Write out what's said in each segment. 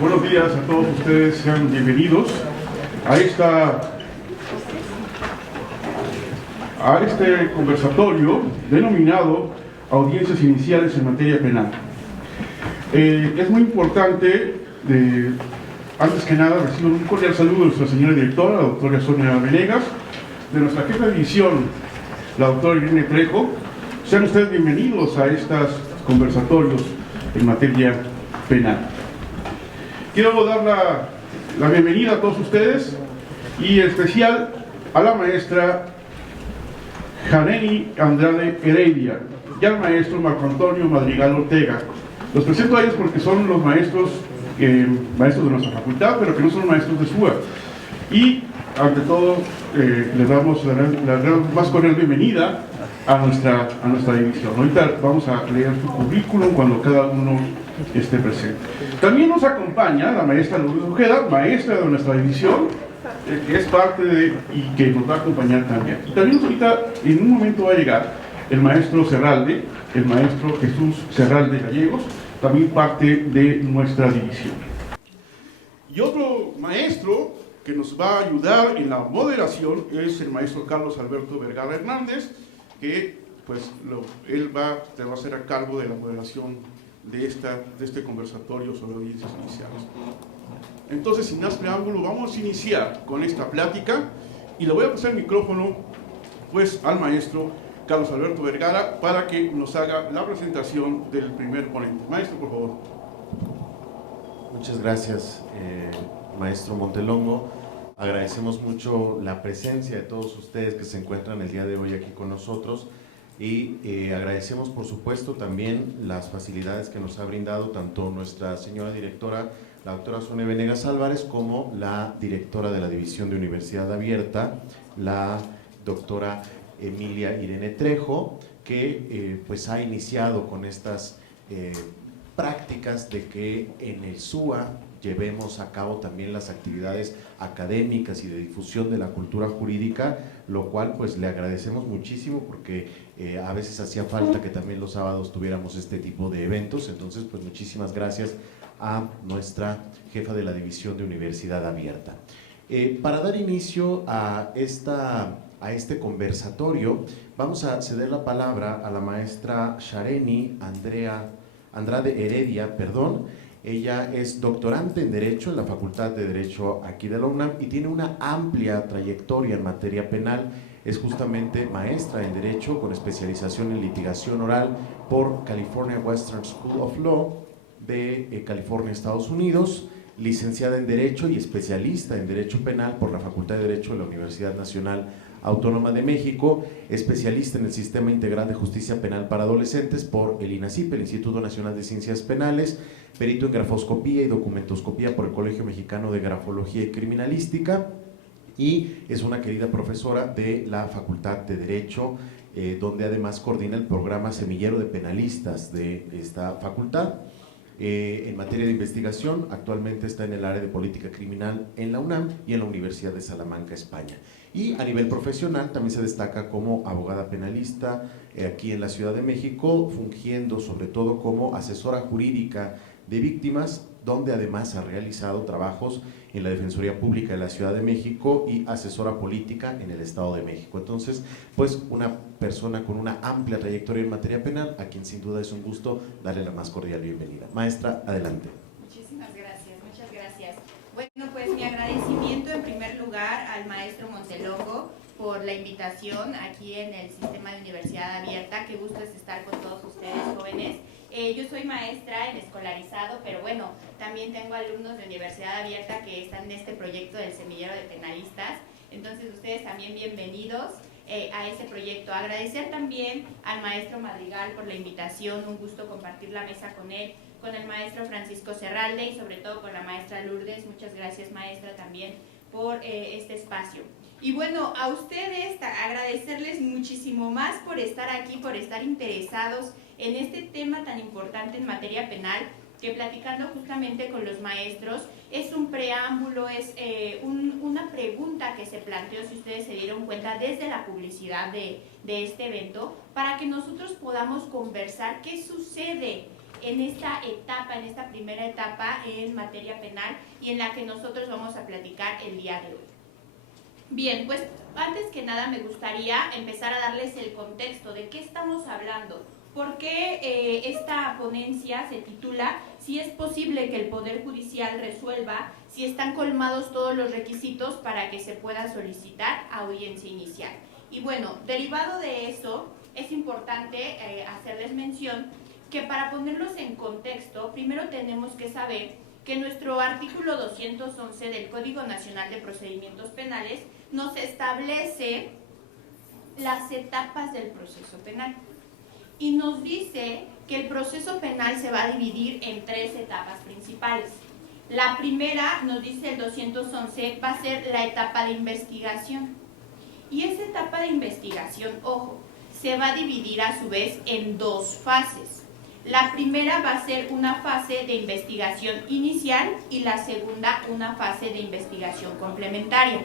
Buenos días a todos ustedes, sean bienvenidos a este conversatorio denominado Audiencias Iniciales en Materia Penal. Es muy importante, antes que nada, recibo un cordial saludo de nuestra señora directora, la doctora Sonia Venegas, de nuestra jefa de división, la doctora Irene Trejo. Sean ustedes bienvenidos a estos conversatorios en materia penal. Quiero dar la bienvenida a todos ustedes y en especial a la maestra Jareni Andrade Heredia y al maestro Marco Antonio Madrigal Ortega. Los presento a ellos porque son los maestros de nuestra facultad, pero que no son maestros de SUA. Y ante todo, les damos la más cordial bienvenida a nuestra división. Ahorita vamos a leer su currículum cuando cada uno esté presente. También nos acompaña la maestra Lourdes Ojeda, maestra de nuestra división, que es parte y que nos va a acompañar también. Y también ahorita, en un momento va a llegar el maestro Serralde, el maestro Jesús Serralde Gallegos, también parte de nuestra división. Y otro maestro que nos va a ayudar en la moderación es el maestro Carlos Alberto Vergara Hernández, que pues él va a ser a cargo de la moderación de este conversatorio sobre audiencias iniciales. Entonces, sin más preámbulo, vamos a iniciar con esta plática y le voy a pasar el micrófono pues al maestro Carlos Alberto Vergara para que nos haga la presentación del primer ponente. Maestro, por favor. Muchas gracias, maestro Montelongo. Agradecemos mucho la presencia de todos ustedes que se encuentran el día de hoy aquí con nosotros y agradecemos, por supuesto, también las facilidades que nos ha brindado tanto nuestra señora directora, la doctora Sonia Venegas Álvarez, como la directora de la División de Universidad Abierta, la doctora Emilia Irene Trejo, que pues ha iniciado con estas prácticas de que en el SUA llevemos a cabo también las actividades académicas y de difusión de la cultura jurídica, lo cual pues le agradecemos muchísimo porque a veces hacía falta que también los sábados tuviéramos este tipo de eventos. Entonces pues muchísimas gracias a nuestra jefa de la División de Universidad Abierta. Para dar inicio a este conversatorio, vamos a ceder la palabra a la maestra Jareni Andrade Heredia, Ella es doctorante en Derecho en la Facultad de Derecho aquí de la UNAM y tiene una amplia trayectoria en materia penal. Es justamente maestra en Derecho con especialización en litigación oral por California Western School of Law de California, Estados Unidos, licenciada en Derecho y especialista en Derecho Penal por la Facultad de Derecho de la Universidad Nacional Autónoma de México, especialista en el Sistema Integral de Justicia Penal para Adolescentes por el INACIP, el Instituto Nacional de Ciencias Penales, perito en grafoscopía y documentoscopía por el Colegio Mexicano de Grafología y Criminalística, y es una querida profesora de la Facultad de Derecho, donde además coordina el programa Semillero de Penalistas de esta facultad. En materia de investigación, actualmente está en el área de política criminal en la UNAM y en la Universidad de Salamanca, España. Y a nivel profesional también se destaca como abogada penalista aquí en la Ciudad de México, fungiendo sobre todo como asesora jurídica de víctimas, donde además ha realizado trabajos en la Defensoría Pública de la Ciudad de México y asesora política en el Estado de México. Entonces, pues una persona con una amplia trayectoria en materia penal, a quien sin duda es un gusto darle la más cordial bienvenida. Maestra, adelante. Muchísimas gracias, muchas gracias. Bueno, pues mi agradecimiento en primer lugar al maestro Montelongo por la invitación aquí en el Sistema de Universidad Abierta. Qué gusto es estar con todos ustedes, jóvenes. Yo soy maestra en escolarizado, pero bueno, también tengo alumnos de Universidad Abierta que están en este proyecto del Semillero de Penalistas. Entonces ustedes también bienvenidos a ese proyecto. Agradecer también al maestro Madrigal por la invitación, un gusto compartir la mesa con él, con el maestro Francisco Serralde y sobre todo con la maestra Lourdes. Muchas gracias, maestra, también por este espacio. Y bueno, a ustedes agradecerles muchísimo más por estar aquí, por estar interesados en este tema tan importante en materia penal, que platicando justamente con los maestros, es un preámbulo, es una pregunta que se planteó, si ustedes se dieron cuenta, desde la publicidad de este evento, para que nosotros podamos conversar qué sucede en esta etapa, en esta primera etapa en materia penal y en la que nosotros vamos a platicar el día de hoy. Bien, pues antes que nada me gustaría empezar a darles el contexto de qué estamos hablando. ¿Por qué esta ponencia se titula "Si es posible que el Poder Judicial resuelva si están colmados todos los requisitos para que se pueda solicitar audiencia inicial"? Y bueno, derivado de eso, es importante hacerles mención que para ponerlos en contexto, primero tenemos que saber que nuestro artículo 211 del Código Nacional de Procedimientos Penales nos establece las etapas del proceso penal. Y nos dice que el proceso penal se va a dividir en 3 etapas principales. La primera, nos dice el 211, va a ser la etapa de investigación. Y esa etapa de investigación, ojo, se va a dividir a su vez en 2 fases. La primera va a ser una fase de investigación inicial y la segunda una fase de investigación complementaria.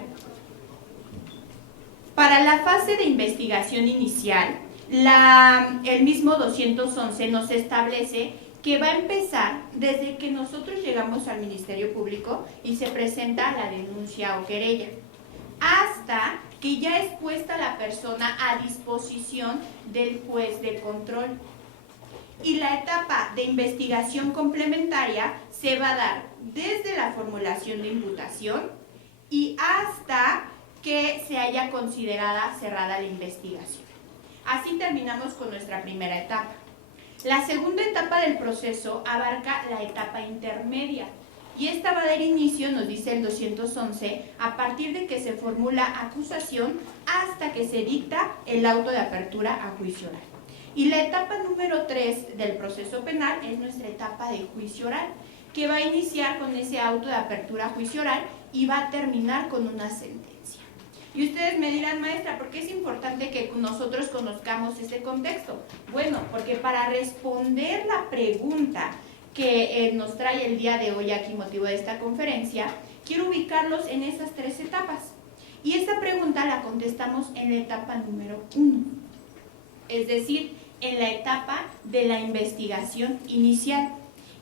Para la fase de investigación inicial, el mismo 211 nos establece que va a empezar desde que nosotros llegamos al Ministerio Público y se presenta la denuncia o querella, hasta que ya es puesta la persona a disposición del juez de control. Y la etapa de investigación complementaria se va a dar desde la formulación de imputación y hasta que se haya considerada cerrada la investigación. Así terminamos con nuestra primera etapa. La segunda etapa del proceso abarca la etapa intermedia y esta va a dar inicio, nos dice el 211, a partir de que se formula acusación hasta que se dicta el auto de apertura a juicio oral. Y la etapa número 3 del proceso penal es nuestra etapa de juicio oral, que va a iniciar con ese auto de apertura a juicio oral y va a terminar con una sentencia. Y ustedes me dirán, maestra, ¿por qué es importante que nosotros conozcamos ese contexto? Bueno, porque para responder la pregunta que nos trae el día de hoy aquí motivo de esta conferencia, quiero ubicarlos en esas 3 etapas. Y esta pregunta la contestamos en la etapa número 1, es decir, en la etapa de la investigación inicial.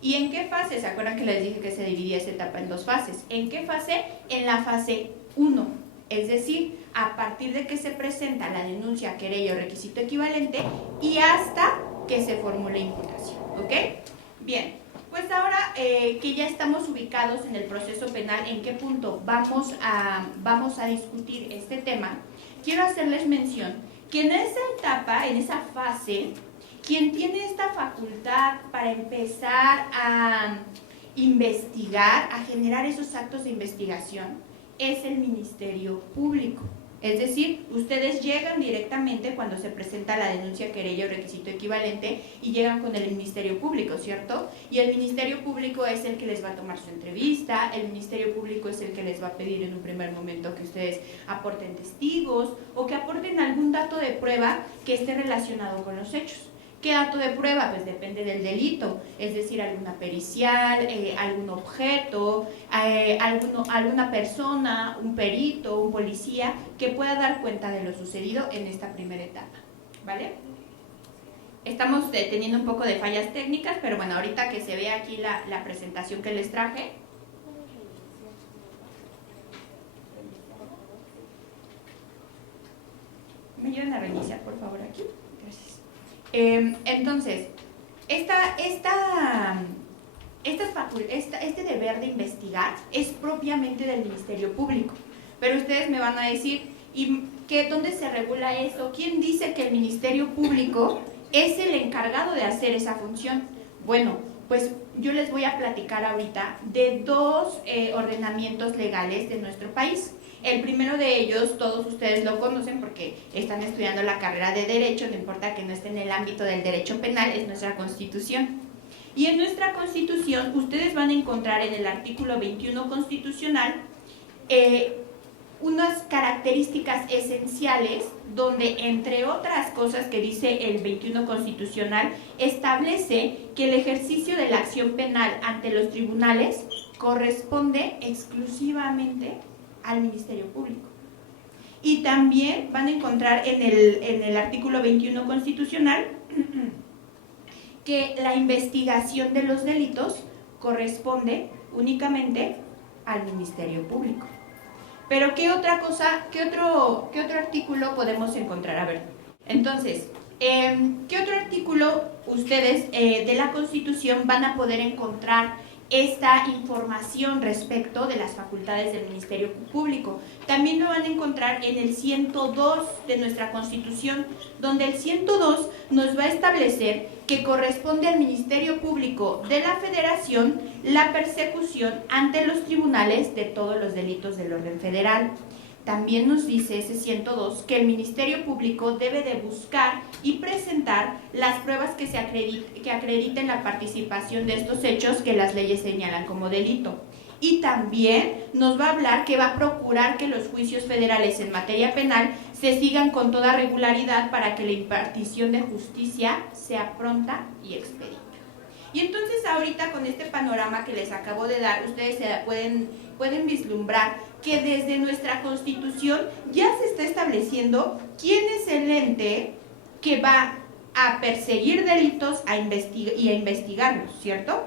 ¿Y en qué fase? ¿Se acuerdan que les dije que se dividía esa etapa en 2 fases? ¿En qué fase? En la fase 1. Es decir, a partir de que se presenta la denuncia, querella o requisito equivalente y hasta que se formule imputación. ¿Ok? Bien, pues ahora que ya estamos ubicados en el proceso penal, ¿en qué punto vamos a discutir este tema? Quiero hacerles mención que en esa etapa, en esa fase, quien tiene esta facultad para empezar a investigar, a generar esos actos de investigación, es el Ministerio Público. Es decir, ustedes llegan directamente cuando se presenta la denuncia, querella o requisito equivalente y llegan con el Ministerio Público, ¿cierto? Y el Ministerio Público es el que les va a tomar su entrevista, el Ministerio Público es el que les va a pedir en un primer momento que ustedes aporten testigos o que aporten algún dato de prueba que esté relacionado con los hechos. ¿Qué dato de prueba? Pues depende del delito, es decir, alguna pericial, algún objeto, alguna persona, un perito, un policía, que pueda dar cuenta de lo sucedido en esta primera etapa, ¿vale? Estamos teniendo un poco de fallas técnicas, pero bueno, ahorita que se ve aquí la presentación que les traje. ¿Me ayudan a reiniciar, por favor, aquí? Gracias. Entonces, este deber de investigar es propiamente del Ministerio Público, pero ustedes me van a decir, ¿y dónde se regula eso? ¿Quién dice que el Ministerio Público es el encargado de hacer esa función? Bueno, pues yo les voy a platicar ahorita de 2 ordenamientos legales de nuestro país. El primero de ellos, todos ustedes lo conocen porque están estudiando la carrera de Derecho, no importa que no esté en el ámbito del derecho penal, es nuestra Constitución. Y en nuestra Constitución, ustedes van a encontrar en el artículo 21 constitucional unas características esenciales donde, entre otras cosas que dice el 21 constitucional, establece que el ejercicio de la acción penal ante los tribunales corresponde exclusivamente al Ministerio Público. Y también van a encontrar en el artículo 21 constitucional que la investigación de los delitos corresponde únicamente al Ministerio Público. Pero ¿qué otra cosa, qué otro artículo podemos encontrar? A ver, entonces, ¿qué otro artículo ustedes de la Constitución van a poder encontrar esta información respecto de las facultades del Ministerio Público? También lo van a encontrar en el 102 de nuestra Constitución, donde el 102 nos va a establecer que corresponde al Ministerio Público de la Federación la persecución ante los tribunales de todos los delitos del orden federal. También nos dice ese 102 que el Ministerio Público debe de buscar y presentar las pruebas que acrediten la participación de estos hechos que las leyes señalan como delito. Y también nos va a hablar que va a procurar que los juicios federales en materia penal se sigan con toda regularidad para que la impartición de justicia sea pronta y expedita. Y entonces ahorita con este panorama que les acabo de dar, ustedes pueden vislumbrar que desde nuestra Constitución ya se está estableciendo quién es el ente que va a perseguir delitos y a investigarlos, ¿cierto?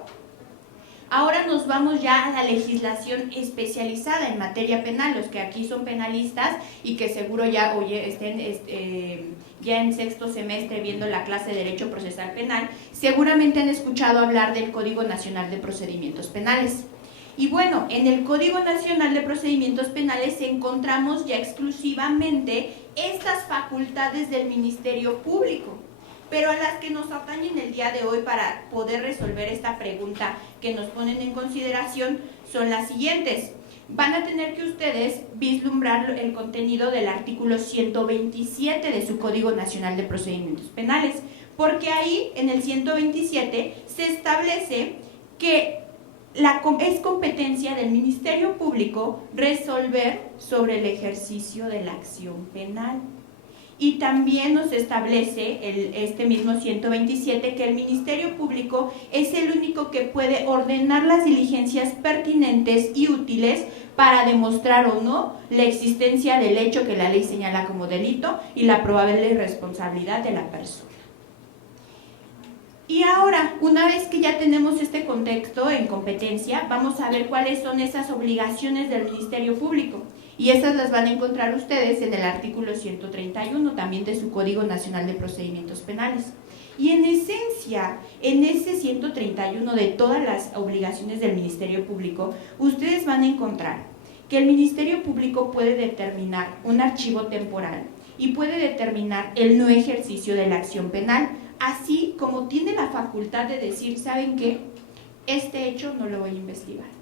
Ahora nos vamos ya a la legislación especializada en materia penal, los que aquí son penalistas y que seguro ya estén ya en sexto semestre viendo la clase de Derecho Procesal Penal, seguramente han escuchado hablar del Código Nacional de Procedimientos Penales. Y bueno, en el Código Nacional de Procedimientos Penales encontramos ya exclusivamente estas facultades del Ministerio Público, pero a las que nos atañen el día de hoy para poder resolver esta pregunta que nos ponen en consideración son las siguientes. Van a tener que ustedes vislumbrar el contenido del artículo 127 de su Código Nacional de Procedimientos Penales, porque ahí en el 127 se establece que es competencia del Ministerio Público resolver sobre el ejercicio de la acción penal. Y también nos establece este mismo 127 que el Ministerio Público es el único que puede ordenar las diligencias pertinentes y útiles para demostrar o no la existencia del hecho que la ley señala como delito y la probable responsabilidad de la persona. Y ahora, una vez que ya tenemos este contexto en competencia, vamos a ver cuáles son esas obligaciones del Ministerio Público. Y esas las van a encontrar ustedes en el artículo 131 también de su Código Nacional de Procedimientos Penales. Y en esencia, en ese 131 de todas las obligaciones del Ministerio Público, ustedes van a encontrar que el Ministerio Público puede determinar un archivo temporal y puede determinar el no ejercicio de la acción penal, así como tiene la facultad de decir, ¿saben qué? Este hecho no lo voy a investigar.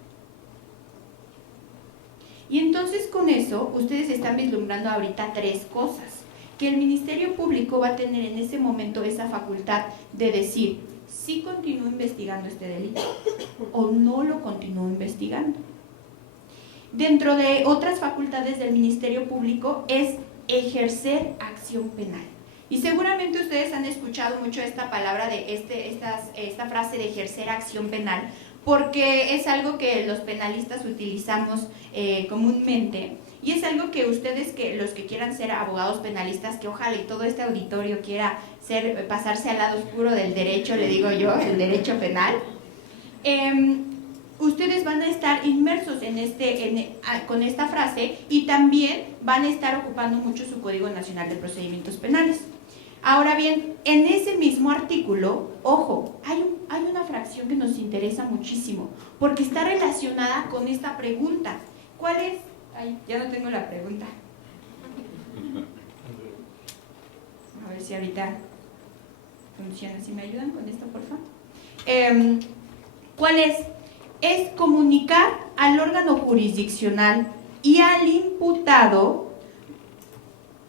Y entonces con eso, ustedes están vislumbrando ahorita tres cosas, que el Ministerio Público va a tener en ese momento esa facultad de decir, si continúo investigando este delito o no lo continúo investigando. Dentro de otras facultades del Ministerio Público es ejercer acción penal. Y seguramente ustedes han escuchado mucho esta palabra, esta frase de ejercer acción penal, porque es algo que los penalistas utilizamos comúnmente, y es algo que ustedes, los que quieran ser abogados penalistas, que ojalá y todo este auditorio quiera pasarse al lado oscuro del derecho, le digo yo, el derecho penal, ustedes van a estar inmersos con esta frase y también van a estar ocupando mucho su Código Nacional de Procedimientos Penales. Ahora bien, en ese mismo artículo, ojo, hay una fracción que nos interesa muchísimo, porque está relacionada con esta pregunta. ¿Cuál es? Ay, ya no tengo la pregunta. A ver si ahorita funciona. Si me ayudan con esto, por favor. ¿Cuál es? Es comunicar al órgano jurisdiccional y al imputado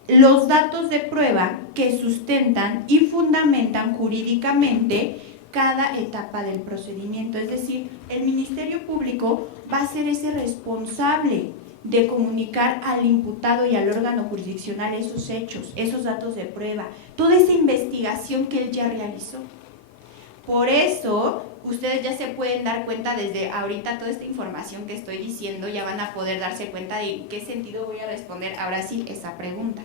los datos de prueba que sustentan y fundamentan jurídicamente cada etapa del procedimiento. Es decir, el Ministerio Público va a ser ese responsable de comunicar al imputado y al órgano jurisdiccional esos hechos, esos datos de prueba, toda esa investigación que él ya realizó. Por eso, ustedes ya se pueden dar cuenta desde ahorita toda esta información que estoy diciendo, ya van a poder darse cuenta de en qué sentido voy a responder ahora sí esa pregunta.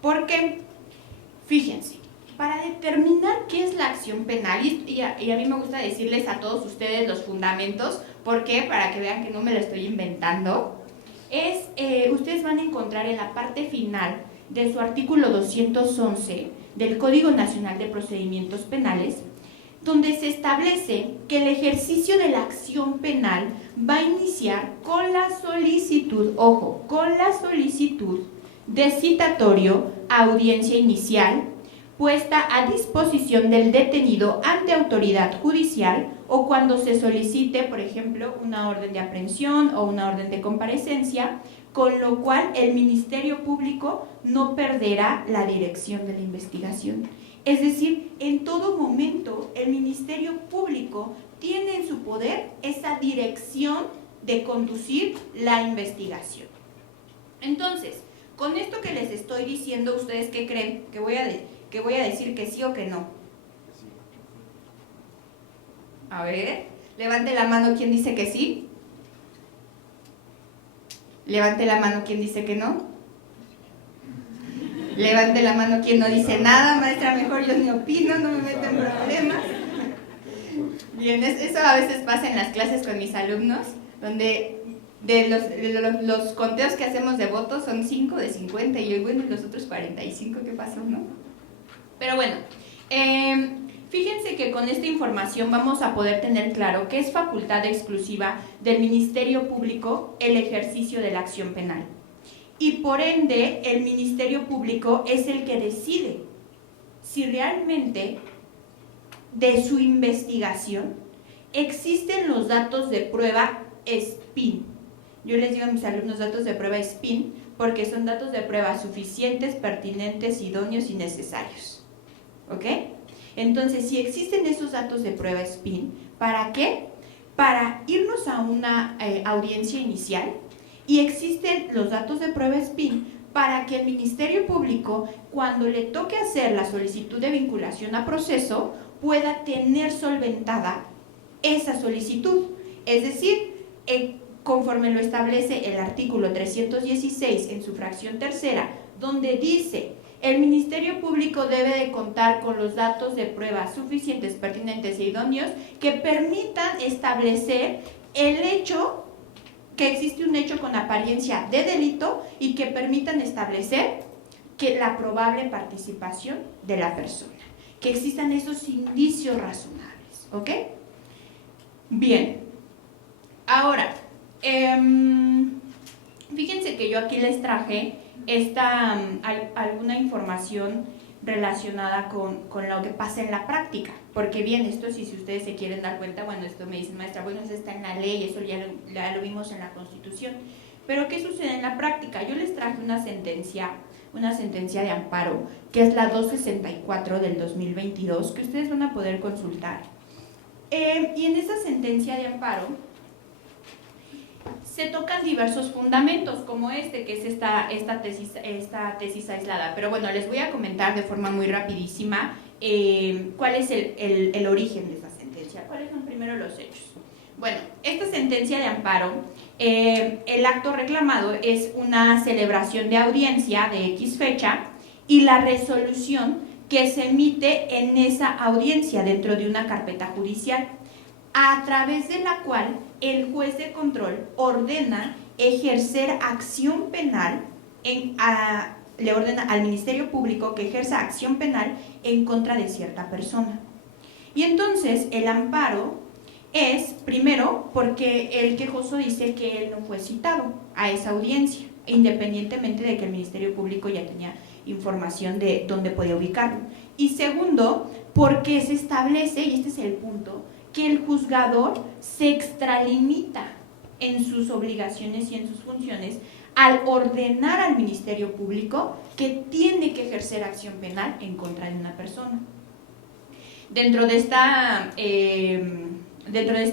Porque, fíjense, para determinar qué es la acción penal, y a mí me gusta decirles a todos ustedes los fundamentos, ¿por qué? Para que vean que no me lo estoy inventando, ustedes van a encontrar en la parte final de su artículo 211 del Código Nacional de Procedimientos Penales, donde se establece que el ejercicio de la acción penal va a iniciar con la solicitud, ojo, con la solicitud de citatorio a audiencia inicial, puesta a disposición del detenido ante autoridad judicial o cuando se solicite, por ejemplo, una orden de aprehensión o una orden de comparecencia, con lo cual el Ministerio Público no perderá la dirección de la investigación. Es decir, en todo momento el Ministerio Público tiene en su poder esa dirección de conducir la investigación. Entonces, con esto que les estoy diciendo, ¿ustedes qué creen? ¿Que voy a decir que sí o que no? A ver, levante la mano quien dice que sí. Levante la mano quien dice que no. Levante la mano quien no dice nada, maestra, mejor yo ni opino, no me meto en problemas. Bien, eso a veces pasa en las clases con mis alumnos, donde de los conteos que hacemos de votos son 5 de 50 y bueno, los otros 45, ¿qué pasó, no? Pero bueno, fíjense que con esta información vamos a poder tener claro que es facultad exclusiva del Ministerio Público el ejercicio de la acción penal. Y por ende, el Ministerio Público es el que decide si realmente de su investigación existen los datos de prueba SPIN. Yo les digo a mis alumnos datos de prueba SPIN porque son datos de prueba suficientes, pertinentes, idóneos y necesarios. ¿Ok? Entonces, si existen esos datos de prueba SPIN, ¿para qué? Para irnos a una audiencia inicial, y existen los datos de prueba SPIN para que el Ministerio Público, cuando le toque hacer la solicitud de vinculación a proceso, pueda tener solventada esa solicitud. Es decir, conforme lo establece el artículo 316 en su fracción tercera, donde dice: el Ministerio Público debe de contar con los datos de prueba suficientes, pertinentes e idóneos que permitan establecer el hecho, que existe un hecho con apariencia de delito y que permitan establecer que la probable participación de la persona, que existan esos indicios razonables, ¿ok? Bien, ahora, fíjense que yo aquí les traje alguna información relacionada con lo que pasa en la práctica, porque bien, esto sí, si ustedes se quieren dar cuenta, bueno, esto me dicen, maestra, bueno, eso está en la ley, eso ya lo vimos en la Constitución, pero ¿qué sucede en la práctica? Yo les traje una sentencia de amparo, que es la 264 del 2022, que ustedes van a poder consultar, y en esa sentencia de amparo se tocan diversos fundamentos, como que es esta tesis aislada. Pero bueno, les voy a comentar de forma muy rapidísima cuál es el origen de esta sentencia. ¿Cuáles son primero los hechos? Bueno, esta sentencia de amparo, el acto reclamado es una celebración de audiencia de X fecha y la resolución que se emite en esa audiencia dentro de una carpeta judicial, a través de la cual el juez de control ordena ejercer acción penal, le ordena al Ministerio Público que ejerza acción penal en contra de cierta persona. Y entonces el amparo es, primero, porque el quejoso dice que él no fue citado a esa audiencia, independientemente de que el Ministerio Público ya tenía información de dónde podía ubicarlo. Y segundo, porque se establece, y este es el punto, que el juzgador se extralimita en sus obligaciones y en sus funciones al ordenar al Ministerio Público que tiene que ejercer acción penal en contra de una persona. Dentro de este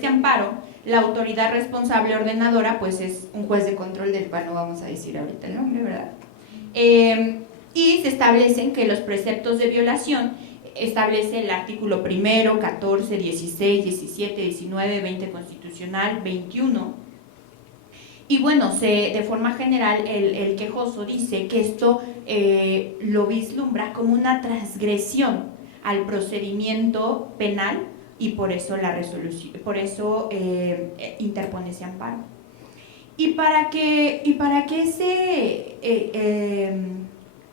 amparo, la autoridad responsable ordenadora pues es un juez de control, del cual no vamos a decir ahorita el nombre, ¿verdad? Y se establecen que los preceptos de violación establece el artículo 1, 14, 16, 17, 19, 20 constitucional, 21. Y bueno, de forma general el quejoso dice que esto lo vislumbra como una transgresión al procedimiento penal y por eso la resolución, por eso interpone ese amparo. Y para que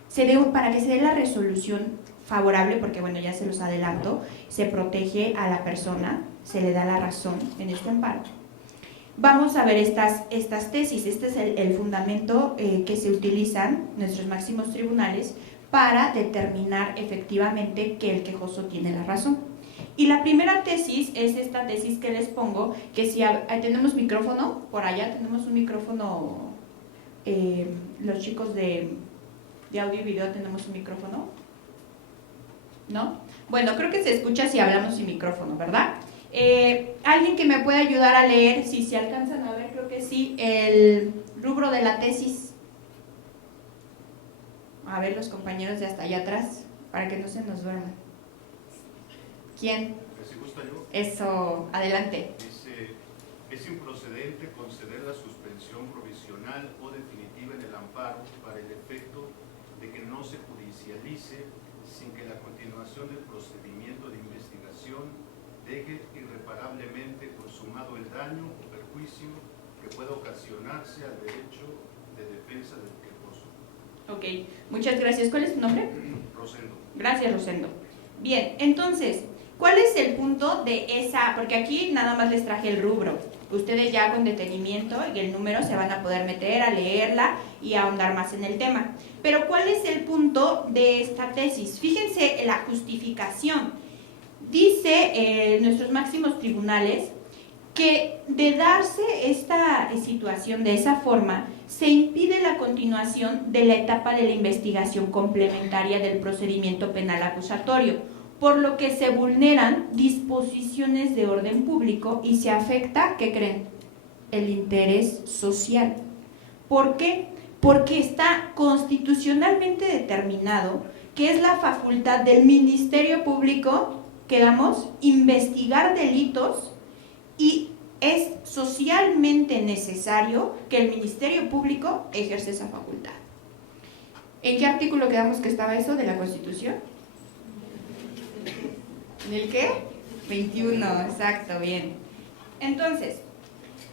se dé la resolución favorable, porque bueno, ya se los adelanto, se protege a la persona, se le da la razón en este amparo. Vamos a ver estas tesis. Este es el fundamento que se utilizan nuestros máximos tribunales para determinar efectivamente que el quejoso tiene la razón. Y la primera tesis es esta tesis que les pongo, que si tenemos micrófono, por allá tenemos un micrófono, los chicos de audio y video tenemos un micrófono, ¿no? Bueno, creo que se escucha si hablamos sin micrófono, ¿verdad? ¿Alguien que me pueda ayudar a leer, si se alcanzan a ver, creo que sí, el rubro de la tesis? A ver, los compañeros de hasta allá atrás, para que no se nos duerman. ¿Quién? Si gusta yo. Eso, adelante. Dice, es improcedente conceder la suspensión provisional o definitiva en el amparo para el efecto de que no se judicialice sin que la continuación del procedimiento de investigación deje irreparablemente consumado el daño o perjuicio que pueda ocasionarse al derecho de defensa del quejoso. Ok, muchas gracias. ¿Cuál es tu nombre? Rosendo. Gracias, Rosendo. Bien, entonces, ¿cuál es el punto de esa? Porque aquí nada más les traje el rubro. Ustedes ya con detenimiento y el número se van a poder meter a leerla y a ahondar más en el tema. Pero ¿cuál es el punto de esta tesis? Fíjense en la justificación. Dice nuestros máximos tribunales que de darse esta situación de esa forma, se impide la continuación de la etapa de la investigación complementaria del procedimiento penal acusatorio, por lo que se vulneran disposiciones de orden público y se afecta, ¿qué creen?, el interés social. ¿Por qué? Porque está constitucionalmente determinado que es la facultad del Ministerio Público, quedamos, investigar delitos, y es socialmente necesario que el Ministerio Público ejerza esa facultad. ¿En qué artículo quedamos que estaba eso de la Constitución? ¿En el qué? 21, exacto, bien. Entonces,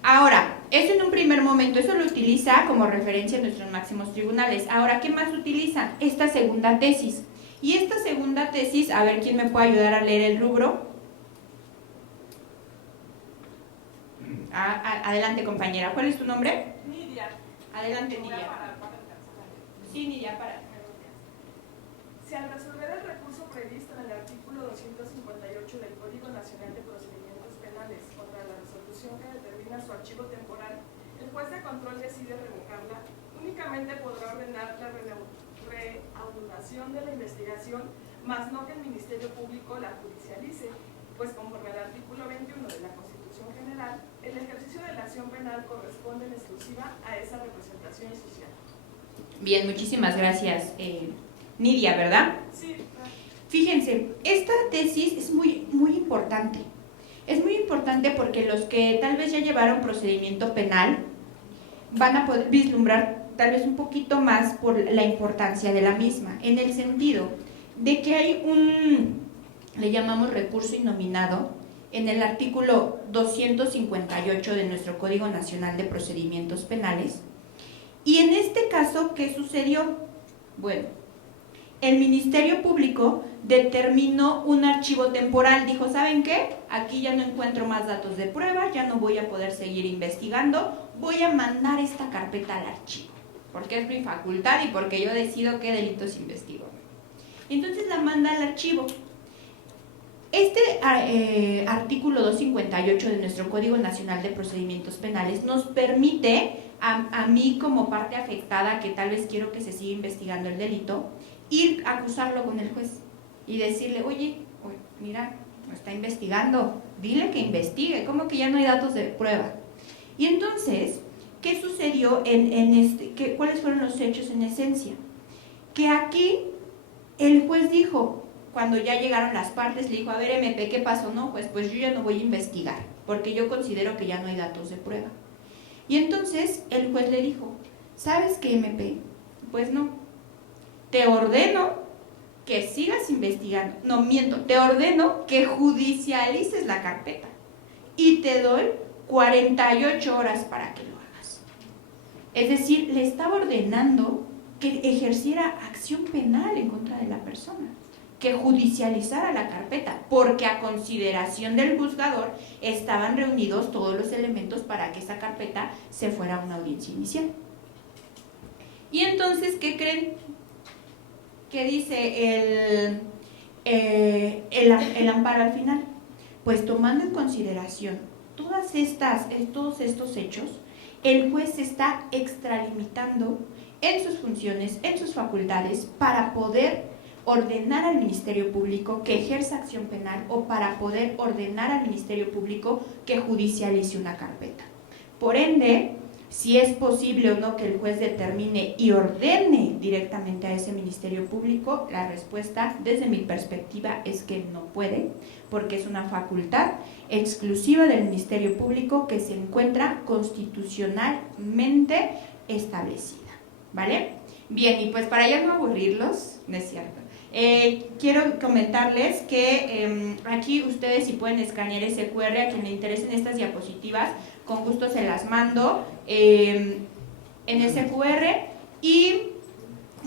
ahora, eso en un primer momento, eso lo utiliza como referencia en nuestros máximos tribunales. Ahora, ¿qué más utilizan? Esta segunda tesis. Y esta segunda tesis, a ver quién me puede ayudar a leer el rubro. Adelante, compañera. ¿Cuál es tu nombre? Nidia. Adelante, Nidia. Sí, Nidia, para. Si al resolver el recurso previsto en el artículo 258 del Código Nacional de Procedimientos Penales contra la resolución que determina su archivo temporal, el juez de control decide revocarla, únicamente podrá ordenar la reanudación de la investigación, mas no que el Ministerio Público la judicialice, pues conforme al artículo 21 de la Constitución General, el ejercicio de la acción penal corresponde en exclusiva a esa representación social. Bien, muchísimas gracias, Nidia, ¿verdad? Sí. Fíjense, esta tesis es muy importante. Es muy importante porque los que tal vez ya llevaron procedimiento penal van a poder vislumbrar tal vez un poquito más por la importancia de la misma, en el sentido de que hay le llamamos recurso innominado, en el artículo 258 de nuestro Código Nacional de Procedimientos Penales. Y en este caso, ¿qué sucedió? Bueno, el Ministerio Público determinó un archivo temporal, dijo, ¿saben qué? Aquí ya no encuentro más datos de prueba, ya no voy a poder seguir investigando, voy a mandar esta carpeta al archivo, porque es mi facultad y porque yo decido qué delitos investigo. Entonces la manda al archivo. Este artículo 258 de nuestro Código Nacional de Procedimientos Penales nos permite, a mí como parte afectada, que tal vez quiero que se siga investigando el delito, ir a acusarlo con el juez y decirle, oye, mira, lo está investigando, dile que investigue, ¿cómo que ya no hay datos de prueba? Y entonces, ¿qué sucedió cuáles fueron los hechos en esencia? Que aquí el juez dijo, cuando ya llegaron las partes, le dijo, a ver, MP, ¿qué pasó? No, pues yo ya no voy a investigar, porque yo considero que ya no hay datos de prueba. Y entonces el juez le dijo, ¿sabes qué, MP? Pues no, te ordeno que sigas investigando, no miento, te ordeno que judicialices la carpeta y te doy 48 horas para que lo hagas. Es decir, le estaba ordenando que ejerciera acción penal en contra de la persona, que judicializara la carpeta, porque a consideración del juzgador estaban reunidos todos los elementos para que esa carpeta se fuera a una audiencia inicial. Y entonces, ¿qué creen? ¿Qué dice el amparo al final? Pues tomando en consideración todos estos hechos, el juez se está extralimitando en sus funciones, en sus facultades, para poder ordenar al Ministerio Público que ejerza acción penal o para poder ordenar al Ministerio Público que judicialice una carpeta. Por ende, si es posible o no que el juez determine y ordene directamente a ese Ministerio Público, la respuesta desde mi perspectiva es que no puede, porque es una facultad exclusiva del Ministerio Público que se encuentra constitucionalmente establecida, ¿vale? Bien, y pues para ya no aburrirlos, no es cierto, quiero comentarles que aquí ustedes si pueden escanear ese QR, a quien le interesen estas diapositivas, con gusto se las mando en ese QR. Y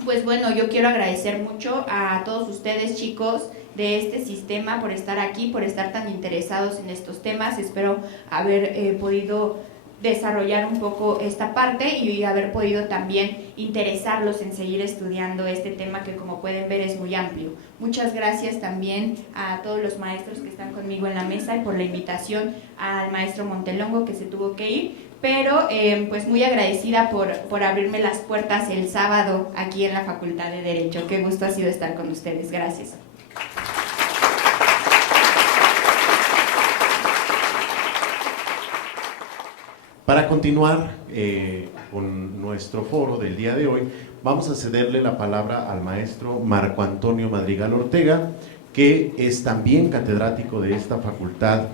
pues bueno, yo quiero agradecer mucho a todos ustedes, chicos, de este sistema por estar aquí, por estar tan interesados en estos temas. Espero haber podido desarrollar un poco esta parte y haber podido también interesarlos en seguir estudiando este tema que, como pueden ver, es muy amplio. Muchas gracias también a todos los maestros que están conmigo en la mesa y por la invitación al maestro Montelongo, que se tuvo que ir, pero pues muy agradecida por abrirme las puertas el sábado aquí en la Facultad de Derecho. Qué gusto ha sido estar con ustedes. Gracias. Para continuar con nuestro foro del día de hoy, vamos a cederle la palabra al maestro Marco Antonio Madrigal Ortega, que es también catedrático de esta Facultad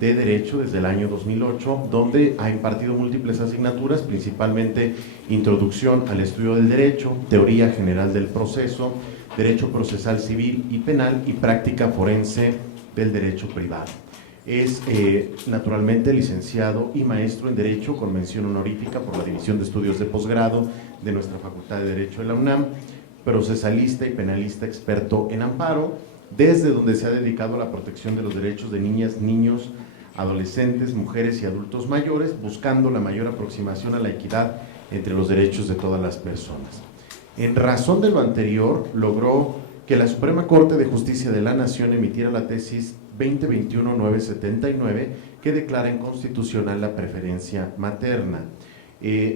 de Derecho desde el año 2008, donde ha impartido múltiples asignaturas, principalmente Introducción al Estudio del Derecho, Teoría General del Proceso, Derecho Procesal Civil y Penal y Práctica Forense del Derecho Privado. Es naturalmente licenciado y maestro en Derecho con mención honorífica por la División de Estudios de Posgrado de nuestra Facultad de Derecho de la UNAM, procesalista y penalista experto en amparo, desde donde se ha dedicado a la protección de los derechos de niñas, niños, adolescentes, mujeres y adultos mayores, buscando la mayor aproximación a la equidad entre los derechos de todas las personas. En razón de lo anterior, logró que la Suprema Corte de Justicia de la Nación emitiera la tesis 2021-979 que declara inconstitucional la preferencia materna.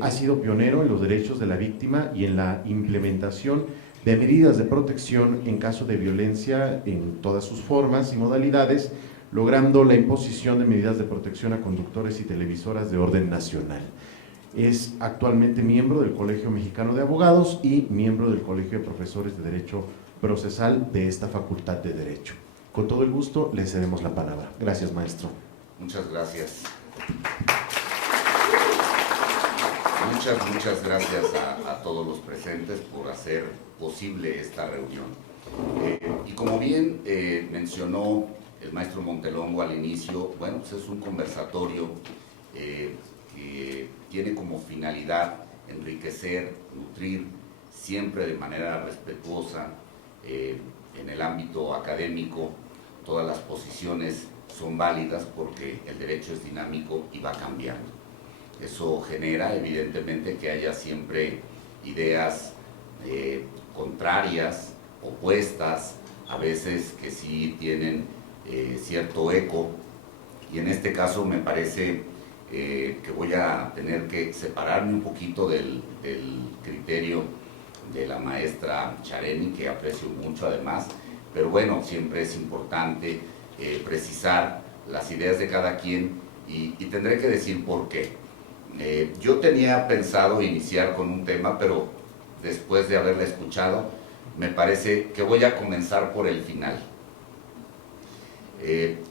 Ha sido pionero en los derechos de la víctima y en la implementación de medidas de protección en caso de violencia en todas sus formas y modalidades, logrando la imposición de medidas de protección a conductores y televisoras de orden nacional. Es actualmente miembro del Colegio Mexicano de Abogados y miembro del Colegio de Profesores de Derecho Procesal de esta Facultad de Derecho. Con todo el gusto, le cedemos la palabra. Gracias, maestro. Muchas gracias. Muchas gracias a todos los presentes por hacer posible esta reunión. Y como bien mencionó el maestro Montelongo al inicio, bueno, pues es un conversatorio que tiene como finalidad enriquecer, nutrir, siempre de manera respetuosa, en el ámbito académico. Todas las posiciones son válidas porque el derecho es dinámico y va cambiando. Eso genera evidentemente que haya siempre ideas contrarias, opuestas, a veces que sí tienen cierto eco, y en este caso me parece que voy a tener que separarme un poquito del criterio de la maestra Chareni, que aprecio mucho además, pero bueno, siempre es importante precisar las ideas de cada quien y tendré que decir por qué. Yo tenía pensado iniciar con un tema, pero después de haberla escuchado, me parece que voy a comenzar por el final.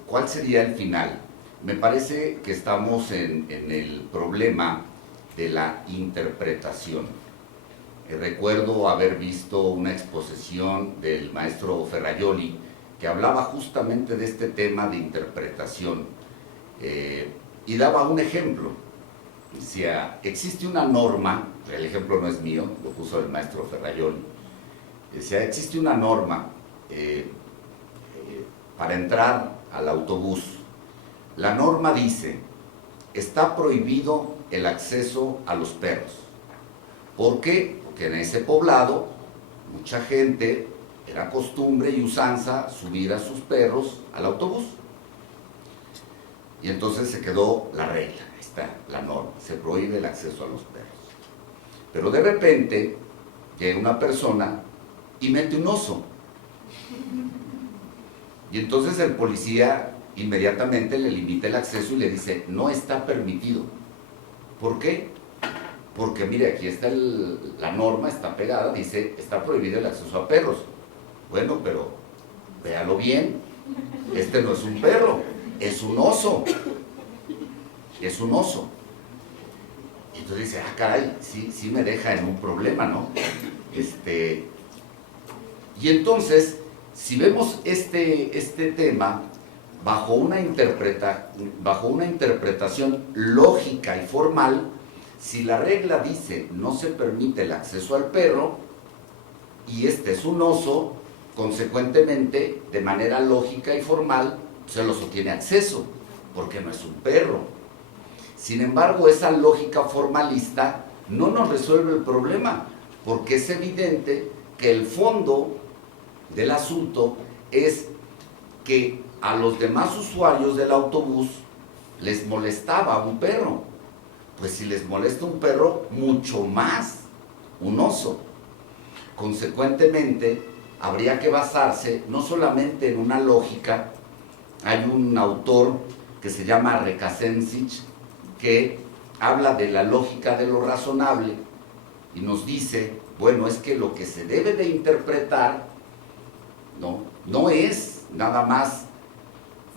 ¿Cuál sería el final? Me parece que estamos en el problema de la interpretación. Recuerdo haber visto una exposición del maestro Ferraioli que hablaba justamente de este tema de interpretación y daba un ejemplo. Decía, existe una norma, el ejemplo no es mío, lo puso el maestro Ferraioli. Decía, existe una norma para entrar al autobús. La norma dice, está prohibido el acceso a los perros. ¿Por qué? Porque en ese poblado mucha gente era costumbre y usanza subir a sus perros al autobús. Y entonces se quedó la regla, está la norma, se prohíbe el acceso a los perros. Pero de repente llega una persona y mete un oso. Y entonces el policía inmediatamente le limita el acceso y le dice, no está permitido. ¿Por qué? Porque mire, aquí está la norma, está pegada, dice, está prohibido el acceso a perros. Bueno, pero véalo bien, este no es un perro, es un oso. Es un oso. Y entonces dice, ah, caray, sí me deja en un problema, ¿no? Y entonces, si vemos este tema bajo una interpretación lógica y formal, si la regla dice no se permite el acceso al perro y este es un oso, consecuentemente, de manera lógica y formal, pues el oso tiene acceso, porque no es un perro. Sin embargo, esa lógica formalista no nos resuelve el problema, porque es evidente que el fondo del asunto es que a los demás usuarios del autobús les molestaba un perro. Pues si les molesta un perro, mucho más un oso. Consecuentemente, habría que basarse no solamente en una lógica. Hay un autor que se llama Rekasencic que habla de la lógica de lo razonable y nos dice, bueno, es que lo que se debe de interpretar no es nada más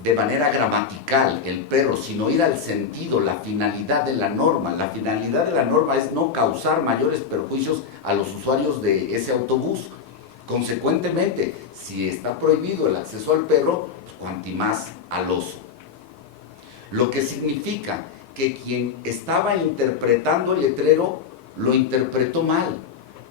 de manera gramatical el perro, sino ir al sentido, la finalidad de la norma. La finalidad de la norma es no causar mayores perjuicios a los usuarios de ese autobús. Consecuentemente, si está prohibido el acceso al perro, pues cuanti más al oso. Lo que significa que quien estaba interpretando el letrero lo interpretó mal,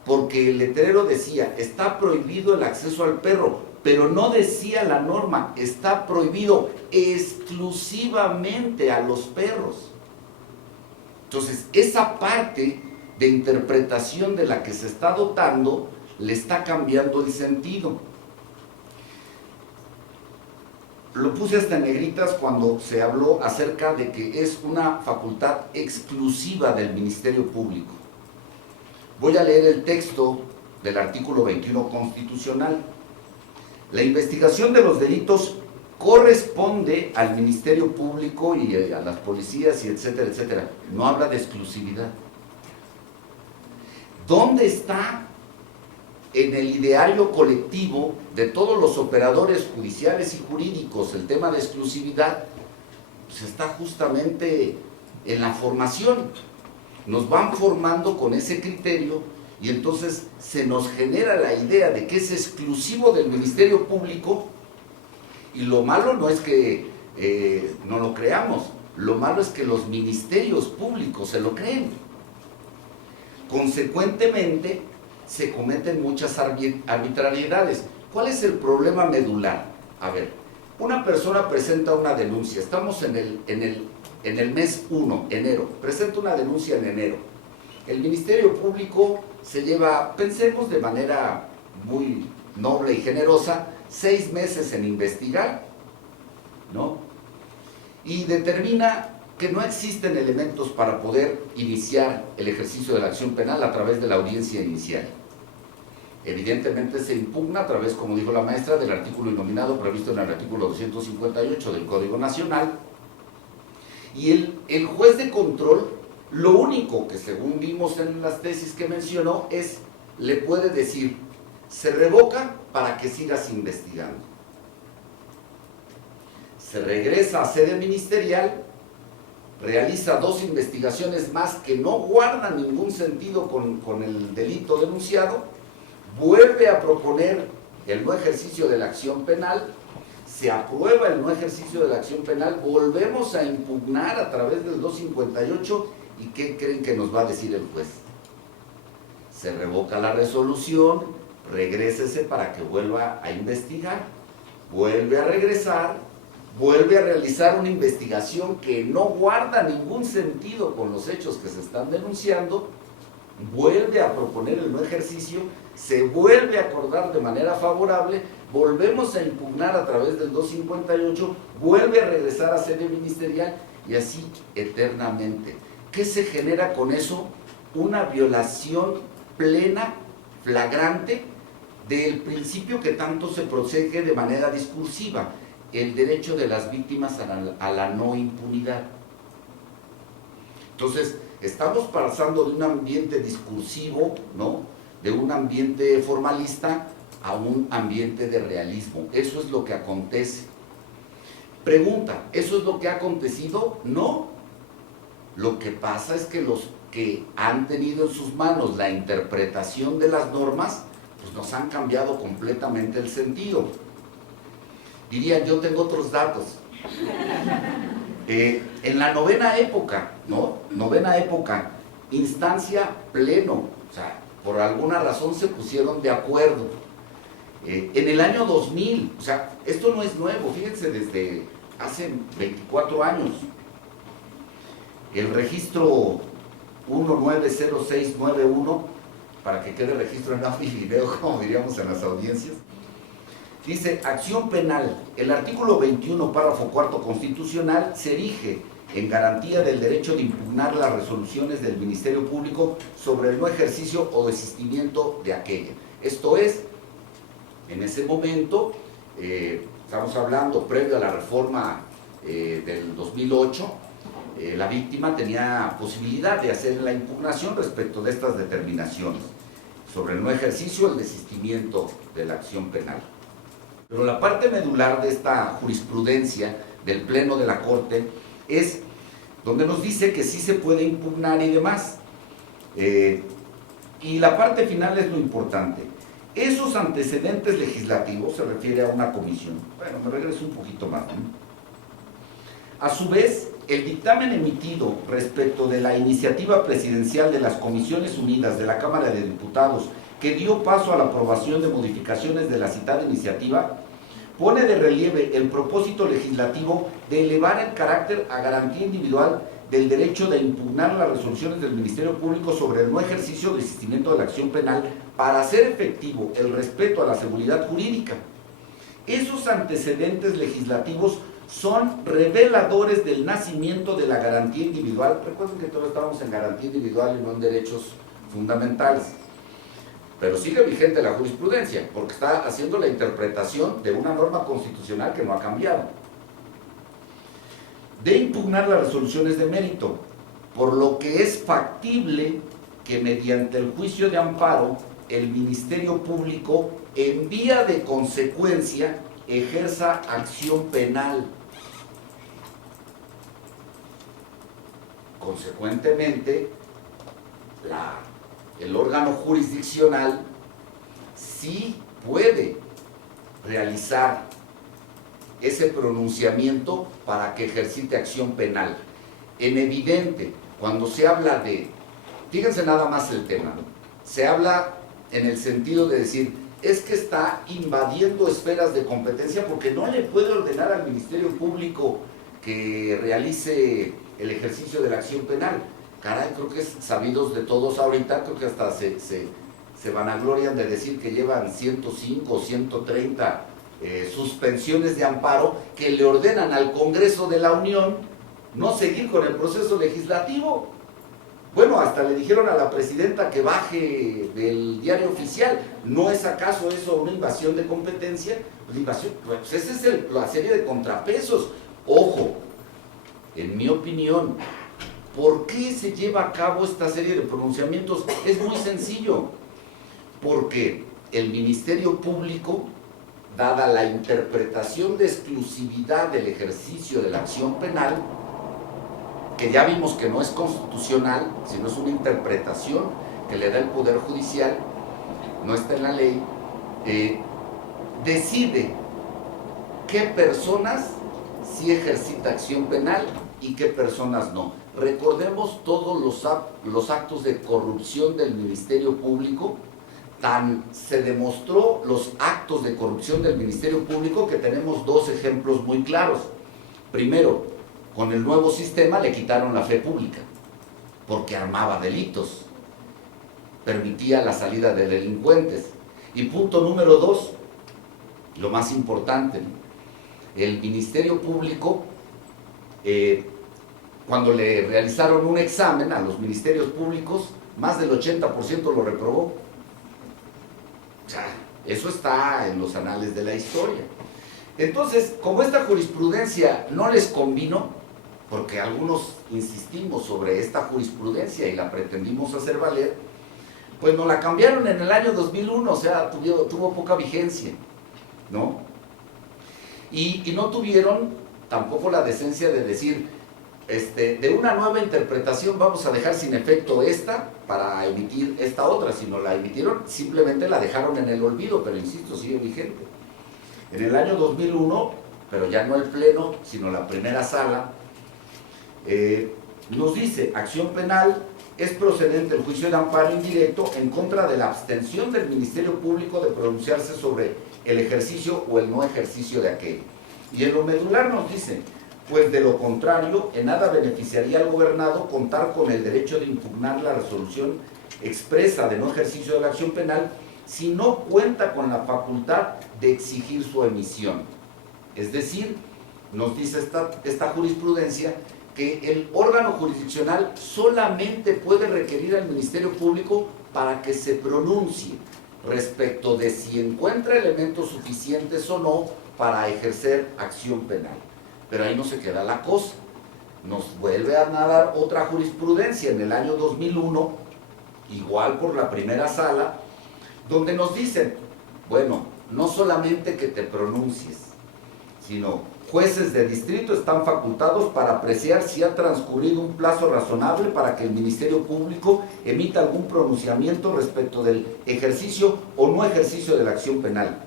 porque el letrero decía, está prohibido el acceso al perro, pero no decía la norma, está prohibido exclusivamente a los perros. Entonces, esa parte de interpretación de la que se está dotando, le está cambiando el sentido. Lo puse hasta en negritas cuando se habló acerca de que es una facultad exclusiva del Ministerio Público. Voy a leer el texto del artículo 21 constitucional. La investigación de los delitos corresponde al Ministerio Público y a las policías y etcétera, etcétera. No habla de exclusividad. ¿Dónde está en el ideario colectivo de todos los operadores judiciales y jurídicos el tema de exclusividad? Pues está justamente en la formación. Nos van formando con ese criterio y entonces se nos genera la idea de que es exclusivo del Ministerio Público, y lo malo no es que no lo creamos, lo malo es que los ministerios públicos se lo creen. Consecuentemente, se cometen muchas arbitrariedades. ¿Cuál es el problema medular? A ver, una persona presenta una denuncia, estamos en el mes 1, enero, presenta una denuncia en enero. El Ministerio Público se lleva, pensemos de manera muy noble y generosa, 6 meses en investigar, ¿no? Y determina que no existen elementos para poder iniciar el ejercicio de la acción penal a través de la audiencia inicial. Evidentemente se impugna a través, como dijo la maestra, del artículo innominado previsto en el artículo 258 del Código Nacional, y el juez de control, lo único que según vimos en las tesis que mencionó es, le puede decir, se revoca para que sigas investigando. Se regresa a sede ministerial realiza 2 investigaciones más que no guardan ningún sentido con el delito denunciado, vuelve a proponer el no ejercicio de la acción penal, se aprueba el no ejercicio de la acción penal, volvemos a impugnar a través del 258, ¿y qué creen que nos va a decir el juez? Se revoca la resolución, regrésese para que vuelva a investigar, vuelve a regresar, vuelve a realizar una investigación que no guarda ningún sentido con los hechos que se están denunciando, vuelve a proponer el no ejercicio, se vuelve a acordar de manera favorable, volvemos a impugnar a través del 258, vuelve a regresar a sede ministerial y así eternamente. ¿Qué se genera con eso? Una violación plena, flagrante, del principio que tanto se protege de manera discursiva, el derecho de las víctimas a la no impunidad. Entonces, estamos pasando de un ambiente discursivo, ¿no?, de un ambiente formalista a un ambiente de realismo. Eso es lo que acontece. Pregunta, ¿eso es lo que ha acontecido? No. Lo que pasa es que los que han tenido en sus manos la interpretación de las normas, pues nos han cambiado completamente el sentido. Diría, yo tengo otros datos. En la novena época, ¿no? Novena época, instancia pleno, o sea, por alguna razón se pusieron de acuerdo. En el año 2000, o sea, esto no es nuevo, fíjense, desde hace 24 años, el registro 190691, para que quede registro en audio y video, como diríamos en las audiencias, dice, acción penal, el artículo 21, párrafo 4 constitucional, se erige en garantía del derecho de impugnar las resoluciones del Ministerio Público sobre el no ejercicio o desistimiento de aquella. Esto es, en ese momento, estamos hablando previo a la reforma del 2008, la víctima tenía posibilidad de hacer la impugnación respecto de estas determinaciones sobre el no ejercicio o el desistimiento de la acción penal. Pero la parte medular de esta jurisprudencia del Pleno de la Corte es donde nos dice que sí se puede impugnar y demás. Y la parte final es lo importante. Esos antecedentes legislativos, se refiere a una comisión. Bueno, me regreso un poquito más, ¿no? A su vez, el dictamen emitido respecto de la iniciativa presidencial de las Comisiones Unidas de la Cámara de Diputados, que dio paso a la aprobación de modificaciones de la citada iniciativa, pone de relieve el propósito legislativo de elevar el carácter a garantía individual del derecho de impugnar las resoluciones del Ministerio Público sobre el no ejercicio o desistimiento de la acción penal para hacer efectivo el respeto a la seguridad jurídica. Esos antecedentes legislativos son reveladores del nacimiento de la garantía individual. Recuerden que todos estábamos en garantía individual y no en derechos fundamentales. Pero sigue vigente la jurisprudencia, porque está haciendo la interpretación de una norma constitucional que no ha cambiado. De impugnar las resoluciones de mérito, por lo que es factible que mediante el juicio de amparo, el Ministerio Público, en vía de consecuencia, ejerza acción penal. Consecuentemente, el órgano jurisdiccional sí puede realizar ese pronunciamiento para que ejercite acción penal. En evidente, cuando se habla de, fíjense nada más el tema, se habla en el sentido de decir, es que está invadiendo esferas de competencia porque no le puede ordenar al Ministerio Público que realice el ejercicio de la acción penal. Caray, creo que es sabidos de todos ahorita, creo que hasta se vanaglorian de decir que llevan 105 o 130 suspensiones de amparo que le ordenan al Congreso de la Unión no seguir con el proceso legislativo. Bueno, hasta le dijeron a la presidenta que baje del diario oficial. ¿No es acaso eso una invasión de competencia? Pues esa es la serie de contrapesos. Ojo, en mi opinión, ¿por qué se lleva a cabo esta serie de pronunciamientos? Es muy sencillo. Porque el Ministerio Público, dada la interpretación de exclusividad del ejercicio de la acción penal, que ya vimos que no es constitucional, sino es una interpretación que le da el Poder Judicial, no está en la ley, decide qué personas sí ejercita acción penal y qué personas no. Recordemos todos los actos de corrupción del Ministerio Público. Tan se demostró los actos de corrupción del Ministerio Público que tenemos dos ejemplos muy claros. Primero, con el nuevo sistema le quitaron la fe pública, porque armaba delitos, permitía la salida de delincuentes. Y punto número 2, lo más importante, el Ministerio Público, cuando le realizaron un examen a los ministerios públicos, más del 80% lo reprobó. O sea, eso está en los anales de la historia. Entonces, como esta jurisprudencia no les convino, porque algunos insistimos sobre esta jurisprudencia y la pretendimos hacer valer, pues nos la cambiaron en el año 2001, o sea, tuvo poca vigencia, ¿no? Y no tuvieron tampoco la decencia de decir, de una nueva interpretación vamos a dejar sin efecto esta para emitir esta otra, sino la emitieron, simplemente la dejaron en el olvido, pero insisto, sigue vigente. En el año 2001, pero ya no el Pleno, sino la primera sala, nos dice, acción penal, es procedente el juicio de amparo indirecto en contra de la abstención del Ministerio Público de pronunciarse sobre el ejercicio o el no ejercicio de aquel. Y en lo medular nos dice, pues de lo contrario, en nada beneficiaría al gobernado contar con el derecho de impugnar la resolución expresa de no ejercicio de la acción penal si no cuenta con la facultad de exigir su emisión. Es decir, nos dice esta jurisprudencia que el órgano jurisdiccional solamente puede requerir al Ministerio Público para que se pronuncie respecto de si encuentra elementos suficientes o no para ejercer acción penal. Pero ahí no se queda la cosa. Nos vuelve a dar otra jurisprudencia en el año 2001, igual por la primera sala, donde nos dicen, bueno, no solamente que te pronuncies, sino jueces de distrito están facultados para apreciar si ha transcurrido un plazo razonable para que el Ministerio Público emita algún pronunciamiento respecto del ejercicio o no ejercicio de la acción penal,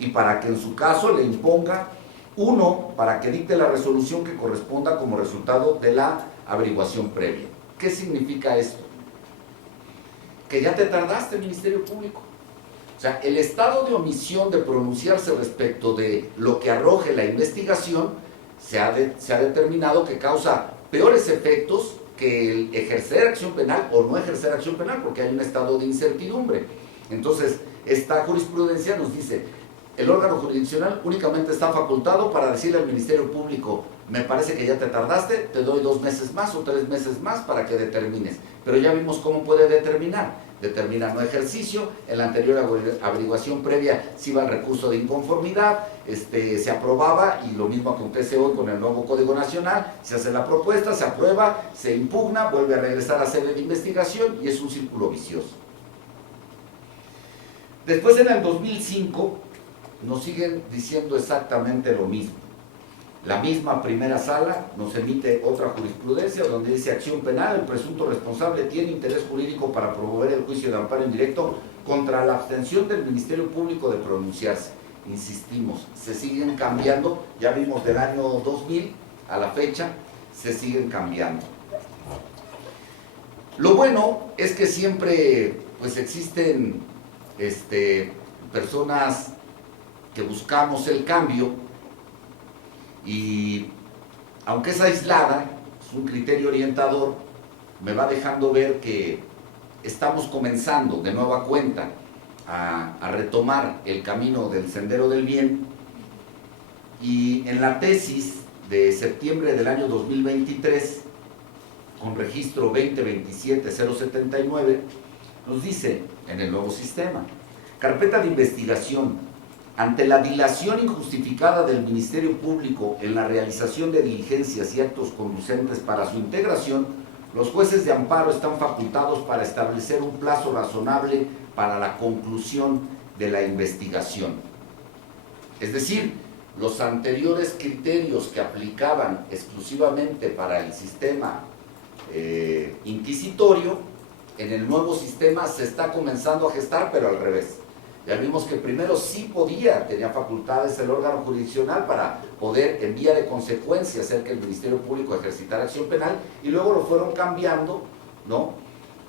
y para que en su caso le imponga uno para que dicte la resolución que corresponda como resultado de la averiguación previa. ¿Qué significa esto? Que ya te tardaste, Ministerio Público. O sea, el estado de omisión de pronunciarse respecto de lo que arroje la investigación se ha determinado que causa peores efectos que el ejercer acción penal o no ejercer acción penal, porque hay un estado de incertidumbre. Entonces, esta jurisprudencia nos dice, el órgano jurisdiccional únicamente está facultado para decirle al Ministerio Público, me parece que ya te tardaste, te doy 2 meses más o 3 meses más para que determines. Pero ya vimos cómo puede determinar. Determina no ejercicio, en la anterior averiguación previa se iba el recurso de inconformidad, se aprobaba, y lo mismo acontece hoy con el nuevo Código Nacional, se hace la propuesta, se aprueba, se impugna, vuelve a regresar a sede de investigación y es un círculo vicioso. Después, en el 2005, nos siguen diciendo exactamente lo mismo. La misma primera sala nos emite otra jurisprudencia donde dice acción penal, el presunto responsable tiene interés jurídico para promover el juicio de amparo indirecto contra la abstención del Ministerio Público de pronunciarse. Insistimos, se siguen cambiando, ya vimos del año 2000 a la fecha, se siguen cambiando. Lo bueno es que siempre pues existen personas que buscamos el cambio, y aunque es aislada, es un criterio orientador, me va dejando ver que estamos comenzando de nueva cuenta a retomar el camino del sendero del bien. Y en la tesis de septiembre del año 2023, con registro 2027-079, nos dice en el nuevo sistema, carpeta de investigación. Ante la dilación injustificada del Ministerio Público en la realización de diligencias y actos conducentes para su integración, los jueces de amparo están facultados para establecer un plazo razonable para la conclusión de la investigación. Es decir, los anteriores criterios que aplicaban exclusivamente para el sistema inquisitorio, en el nuevo sistema se está comenzando a gestar, pero al revés. Ya vimos que primero sí tenía facultades el órgano jurisdiccional para poder, en vía de consecuencia, hacer que el Ministerio Público ejercitara acción penal, y luego lo fueron cambiando, ¿no?,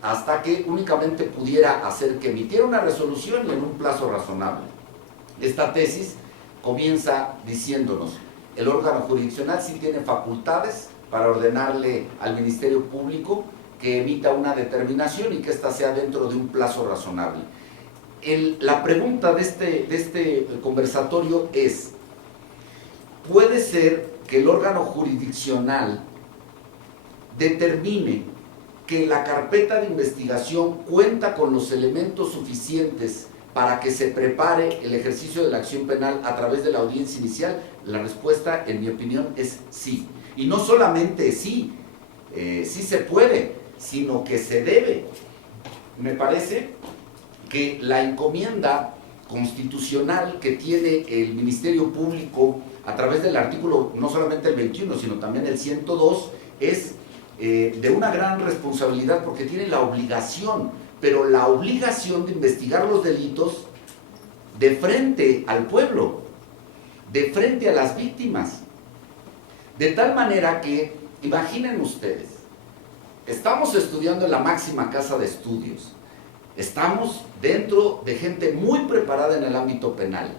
hasta que únicamente pudiera hacer que emitiera una resolución y en un plazo razonable. Esta tesis comienza diciéndonos: el órgano jurisdiccional sí tiene facultades para ordenarle al Ministerio Público que emita una determinación y que ésta sea dentro de un plazo razonable. La pregunta de este conversatorio es: ¿puede ser que el órgano jurisdiccional determine que la carpeta de investigación cuenta con los elementos suficientes para que se prepare el ejercicio de la acción penal a través de la audiencia inicial? La respuesta, en mi opinión, es sí. Y no solamente sí se puede, sino que se debe. Me parece que la encomienda constitucional que tiene el Ministerio Público a través del artículo, no solamente el 21, sino también el 102, es de una gran responsabilidad, porque tiene la obligación, pero la obligación de investigar los delitos de frente al pueblo, de frente a las víctimas. De tal manera que, imaginen ustedes, estamos estudiando en la máxima casa de estudios, estamos dentro de gente muy preparada en el ámbito penal,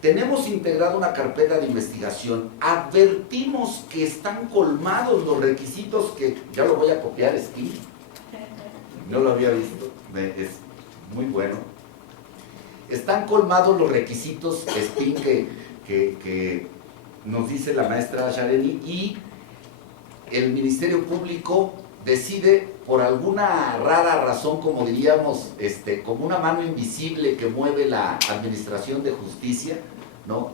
tenemos integrado una carpeta de investigación, advertimos que están colmados los requisitos que, ya lo voy a copiar, Spin, no lo había visto, es muy bueno, están colmados los requisitos, Spin, que nos dice la maestra Shareni, y el Ministerio Público decide, por alguna rara razón, como diríamos, como una mano invisible que mueve la administración de justicia, ¿no?,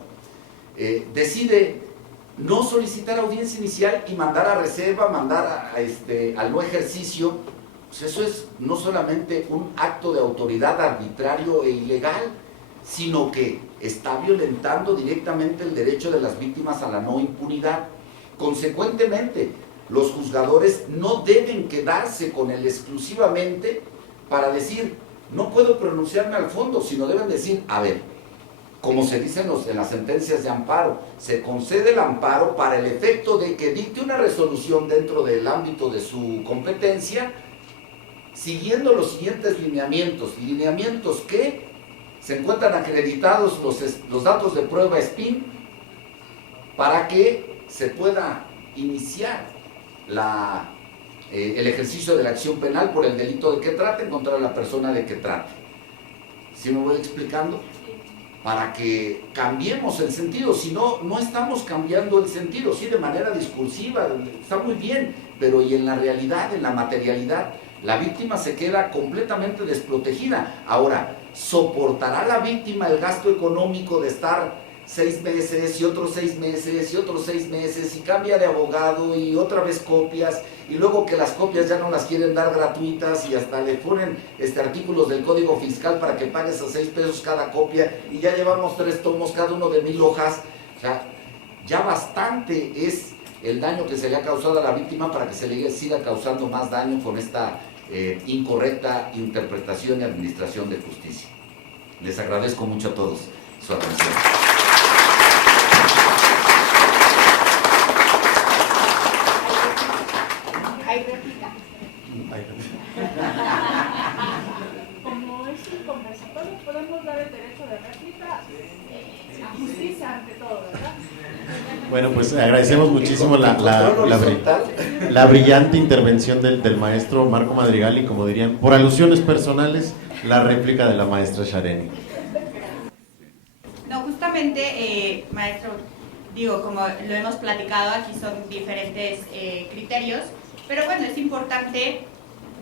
decide no solicitar audiencia inicial y mandar a reserva, mandar al no ejercicio. Pues eso es no solamente un acto de autoridad arbitrario e ilegal, sino que está violentando directamente el derecho de las víctimas a la no impunidad. Consecuentemente, los juzgadores no deben quedarse con él exclusivamente para decir, no puedo pronunciarme al fondo, sino deben decir, a ver, como se dice en las sentencias de amparo, se concede el amparo para el efecto de que dicte una resolución dentro del ámbito de su competencia, siguiendo los siguientes lineamientos que se encuentran acreditados los datos de prueba SPIN, para que se pueda iniciar el ejercicio de la acción penal por el delito de que trate contra la persona de que trate. ¿Sí me voy explicando? Para que cambiemos el sentido. Si no, no estamos cambiando el sentido, sí, de manera discursiva, está muy bien, pero y en la realidad, en la materialidad, la víctima se queda completamente desprotegida. Ahora, ¿soportará la víctima el gasto económico de estar 6 meses y otros 6 meses y otros 6 meses y cambia de abogado y otra vez copias, y luego que las copias ya no las quieren dar gratuitas y hasta le ponen artículos del Código Fiscal para que pagues a 6 pesos cada copia, y ya llevamos 3 tomos, cada uno de 1000 hojas? O sea, ya bastante es el daño que se le ha causado a la víctima para que se le siga causando más daño con esta incorrecta interpretación y administración de justicia. Les agradezco mucho a todos su atención. ¿Hay réplica? Como es un conversatorio, podemos dar el derecho de réplica a justicia ante todo, ¿verdad? Bueno, pues agradecemos muchísimo la brillante intervención del maestro Marco Madrigal, y, como dirían, por alusiones personales, la réplica de la maestra Shareni. No, justamente, maestro, digo, como lo hemos platicado, aquí son diferentes criterios, pero bueno, es importante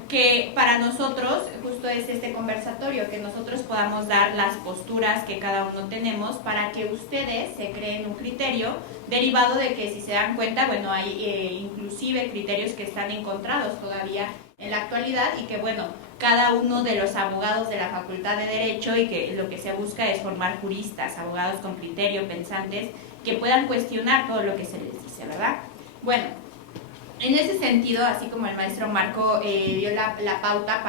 que para nosotros, justo es este conversatorio, que nosotros podamos dar las posturas que cada uno tenemos para que ustedes se creen un criterio derivado de que, si se dan cuenta, bueno, hay inclusive criterios que están encontrados todavía en la actualidad, y que, bueno, cada uno de los abogados de la Facultad de Derecho, y que lo que se busca es formar juristas, abogados con criterio, pensantes, que puedan cuestionar todo lo que se les dice, ¿verdad? Bueno, En ese sentido, así como el maestro Marco dio la pauta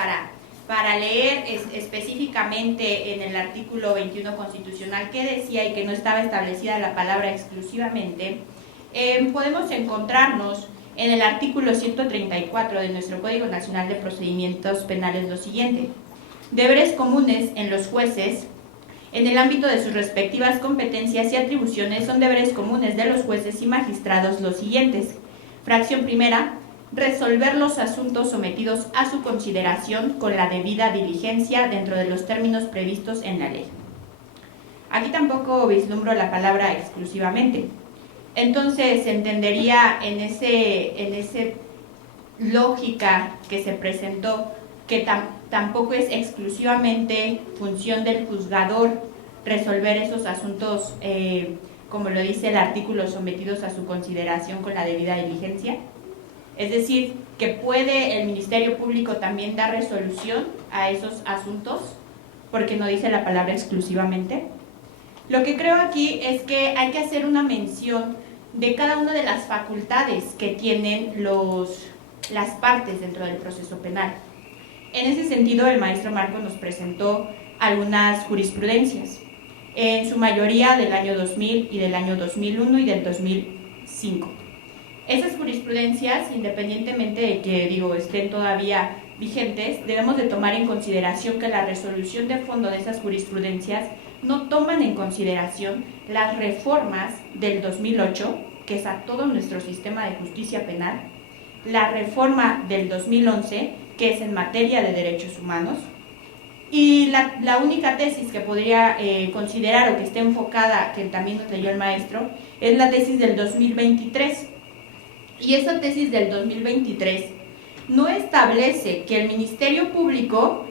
para leer específicamente en el artículo 21 constitucional qué decía y que no estaba establecida la palabra exclusivamente, podemos encontrarnos en el artículo 134 de nuestro Código Nacional de Procedimientos Penales lo siguiente: deberes comunes en los jueces en el ámbito de sus respectivas competencias y atribuciones son deberes comunes de los jueces y magistrados los siguientes. Fracción primera: resolver los asuntos sometidos a su consideración con la debida diligencia dentro de los términos previstos en la ley. Aquí tampoco vislumbro la palabra exclusivamente. Entonces se entendería en ese lógica que se presentó que tampoco es exclusivamente función del juzgador resolver esos asuntos, como lo dice el artículo, sometidos a su consideración con la debida diligencia. Es decir, que puede el Ministerio Público también dar resolución a esos asuntos, porque no dice la palabra exclusivamente. Lo que creo aquí es que hay que hacer una mención de cada una de las facultades que tienen las partes dentro del proceso penal. En ese sentido, el maestro Marco nos presentó algunas jurisprudencias, en su mayoría del año 2000 y del año 2001 y del 2005. Esas jurisprudencias, independientemente de que estén todavía vigentes, debemos de tomar en consideración que la resolución de fondo de esas jurisprudencias no toman en consideración las reformas del 2008, que es a todo nuestro sistema de justicia penal, la reforma del 2011, que es en materia de derechos humanos, y la única tesis que podría considerar o que esté enfocada, que también nos leyó el maestro, es la tesis del 2023. Y esa tesis del 2023 no establece que el Ministerio Público,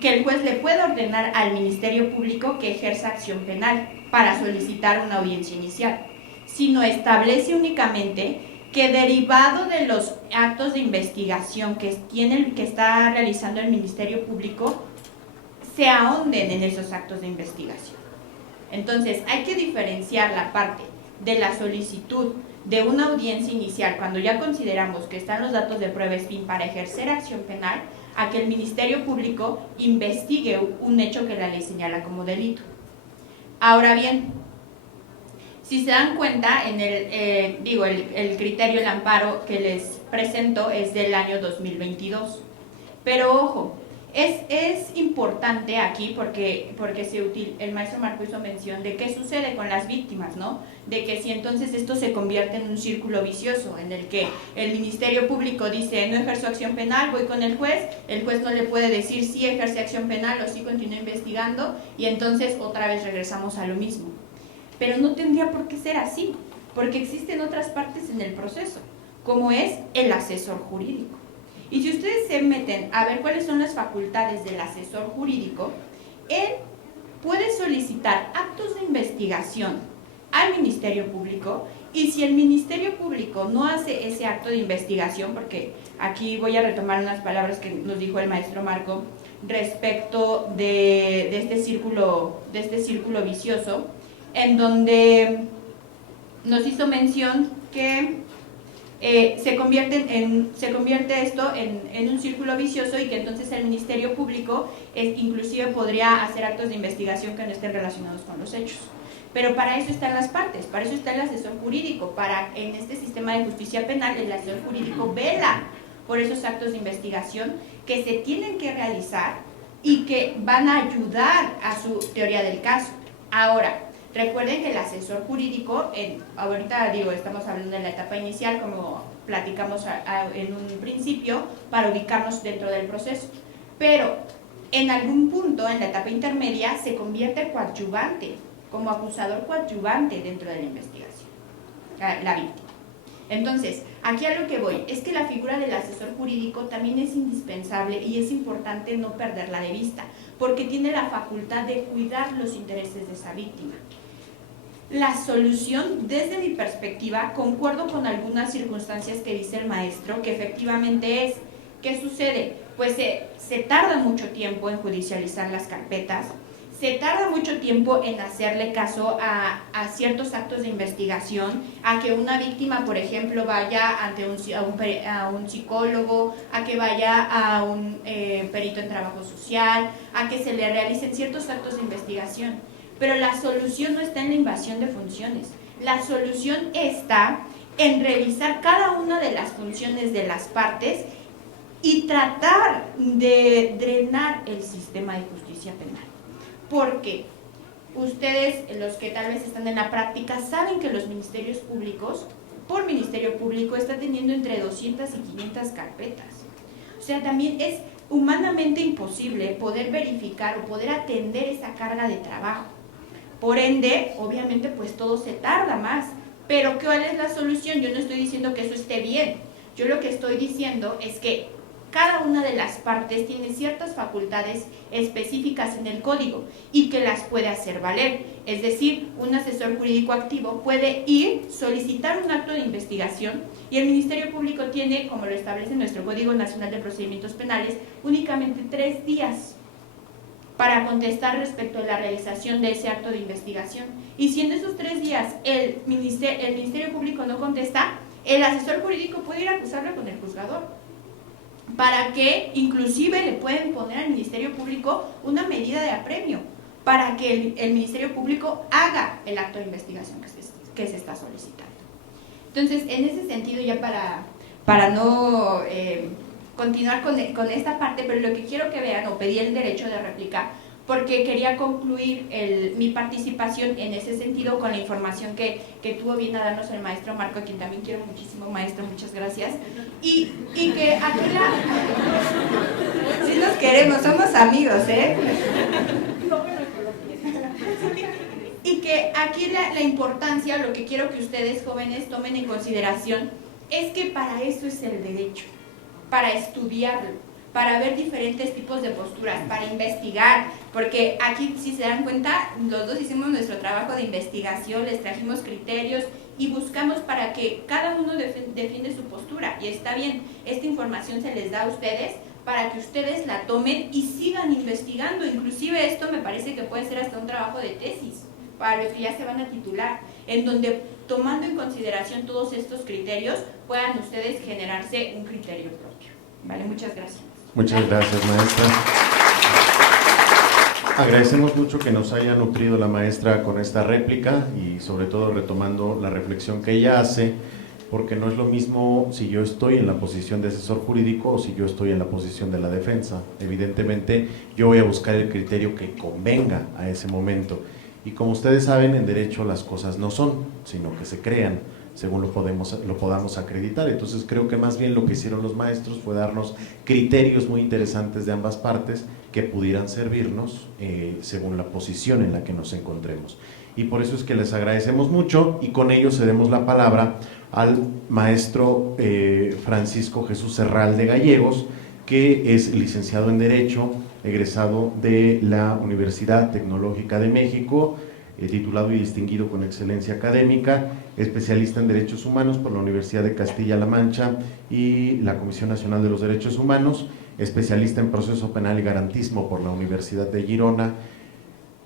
que el juez le pueda ordenar al Ministerio Público que ejerza acción penal para solicitar una audiencia inicial, sino establece únicamente que derivado de los actos de investigación que está realizando el Ministerio Público, se ahonden en esos actos de investigación. Entonces, hay que diferenciar la parte de la solicitud de una audiencia inicial, cuando ya consideramos que están los datos de prueba SPIN para ejercer acción penal, a que el Ministerio Público investigue un hecho que la ley señala como delito. Ahora bien, si se dan cuenta, en el criterio, el amparo que les presento es del año 2022. Pero ojo, es importante aquí porque el maestro Marco hizo mención de qué sucede con las víctimas, ¿no? De que si entonces esto se convierte en un círculo vicioso en el que el Ministerio Público dice no ejerzo acción penal, voy con el juez no le puede decir si ejerce acción penal o si continúa investigando, y entonces otra vez regresamos a lo mismo. Pero no tendría por qué ser así, porque existen otras partes en el proceso, como es el asesor jurídico. Y si ustedes se meten a ver cuáles son las facultades del asesor jurídico, él puede solicitar actos de investigación al Ministerio Público, y si el Ministerio Público no hace ese acto de investigación, porque aquí voy a retomar unas palabras que nos dijo el maestro Marco respecto de este círculo vicioso, en donde nos hizo mención que se convierte esto en un círculo vicioso, y que entonces el Ministerio Público inclusive podría hacer actos de investigación que no estén relacionados con los hechos. Pero para eso están las partes, para eso está el asesor jurídico, en este sistema de justicia penal el asesor jurídico vela por esos actos de investigación que se tienen que realizar y que van a ayudar a su teoría del caso. Ahora, recuerden que el asesor jurídico, ahorita estamos hablando de la etapa inicial, como platicamos en un principio, para ubicarnos dentro del proceso, pero en algún punto, en la etapa intermedia, se convierte coadyuvante, como acusador coadyuvante dentro de la investigación, la víctima. Entonces, aquí a lo que voy es que la figura del asesor jurídico también es indispensable y es importante no perderla de vista, porque tiene la facultad de cuidar los intereses de esa víctima. La solución, desde mi perspectiva, concuerdo con algunas circunstancias que dice el maestro, que efectivamente es, ¿qué sucede? Pues se tarda mucho tiempo en judicializar las carpetas, se tarda mucho tiempo en hacerle caso a ciertos actos de investigación, a que una víctima, por ejemplo, vaya ante a un psicólogo, a que vaya a un perito en trabajo social, a que se le realicen ciertos actos de investigación. Pero la solución no está en la invasión de funciones, la solución está en revisar cada una de las funciones de las partes y tratar de drenar el sistema de justicia penal. Porque ustedes, los que tal vez están en la práctica, saben que los ministerios públicos, por ministerio público, está teniendo entre 200 y 500 carpetas. O sea, también es humanamente imposible poder verificar o poder atender esa carga de trabajo. Por ende, obviamente, pues todo se tarda más. Pero ¿cuál es la solución? Yo no estoy diciendo que eso esté bien. Yo lo que estoy diciendo es que cada una de las partes tiene ciertas facultades específicas en el código y que las puede hacer valer. Es decir, un asesor jurídico activo puede ir, solicitar un acto de investigación y el Ministerio Público tiene, como lo establece nuestro Código Nacional de Procedimientos Penales, únicamente 3 días para contestar respecto a la realización de ese acto de investigación. Y si en esos 3 días el Ministerio Público no contesta, el asesor jurídico puede ir a acusarlo con el juzgador, para que inclusive le pueden poner al Ministerio Público una medida de apremio, para que el Ministerio Público haga el acto de investigación que se está solicitando. Entonces, en ese sentido, ya para no continuar con esta parte, pero lo que quiero que vean, o pedí el derecho de réplica, porque quería concluir mi participación en ese sentido con la información que tuvo bien a darnos el maestro Marco, a quien también quiero muchísimo, maestro, muchas gracias, y que aquí sí nos queremos, somos amigos, y que aquí la importancia, lo que quiero que ustedes jóvenes tomen en consideración, es que para eso es el derecho, para estudiarlo, para ver diferentes tipos de posturas, para investigar, porque aquí, si se dan cuenta, los dos hicimos nuestro trabajo de investigación, les trajimos criterios y buscamos para que cada uno defiende su postura, y está bien, esta información se les da a ustedes para que ustedes la tomen y sigan investigando. Inclusive esto me parece que puede ser hasta un trabajo de tesis para los que ya se van a titular, en donde, tomando en consideración todos estos criterios, puedan ustedes generarse un criterio propio. Vale, muchas gracias. Muchas gracias, maestra. Agradecemos mucho que nos haya nutrido la maestra con esta réplica y sobre todo retomando la reflexión que ella hace, porque no es lo mismo si yo estoy en la posición de asesor jurídico o si yo estoy en la posición de la defensa. Evidentemente yo voy a buscar el criterio que convenga a ese momento. Y como ustedes saben, en derecho las cosas no son, sino que se crean según lo podamos acreditar. Entonces creo que más bien lo que hicieron los maestros fue darnos criterios muy interesantes de ambas partes que pudieran servirnos según la posición en la que nos encontremos. Y por eso es que les agradecemos mucho, y con ello cedemos la palabra al maestro Francisco Jesús Serralde Gallegos, que es licenciado en Derecho, egresado de la Universidad Tecnológica de México, titulado y distinguido con excelencia académica, especialista en Derechos Humanos por la Universidad de Castilla-La Mancha y la Comisión Nacional de los Derechos Humanos, especialista en Proceso Penal y Garantismo por la Universidad de Girona,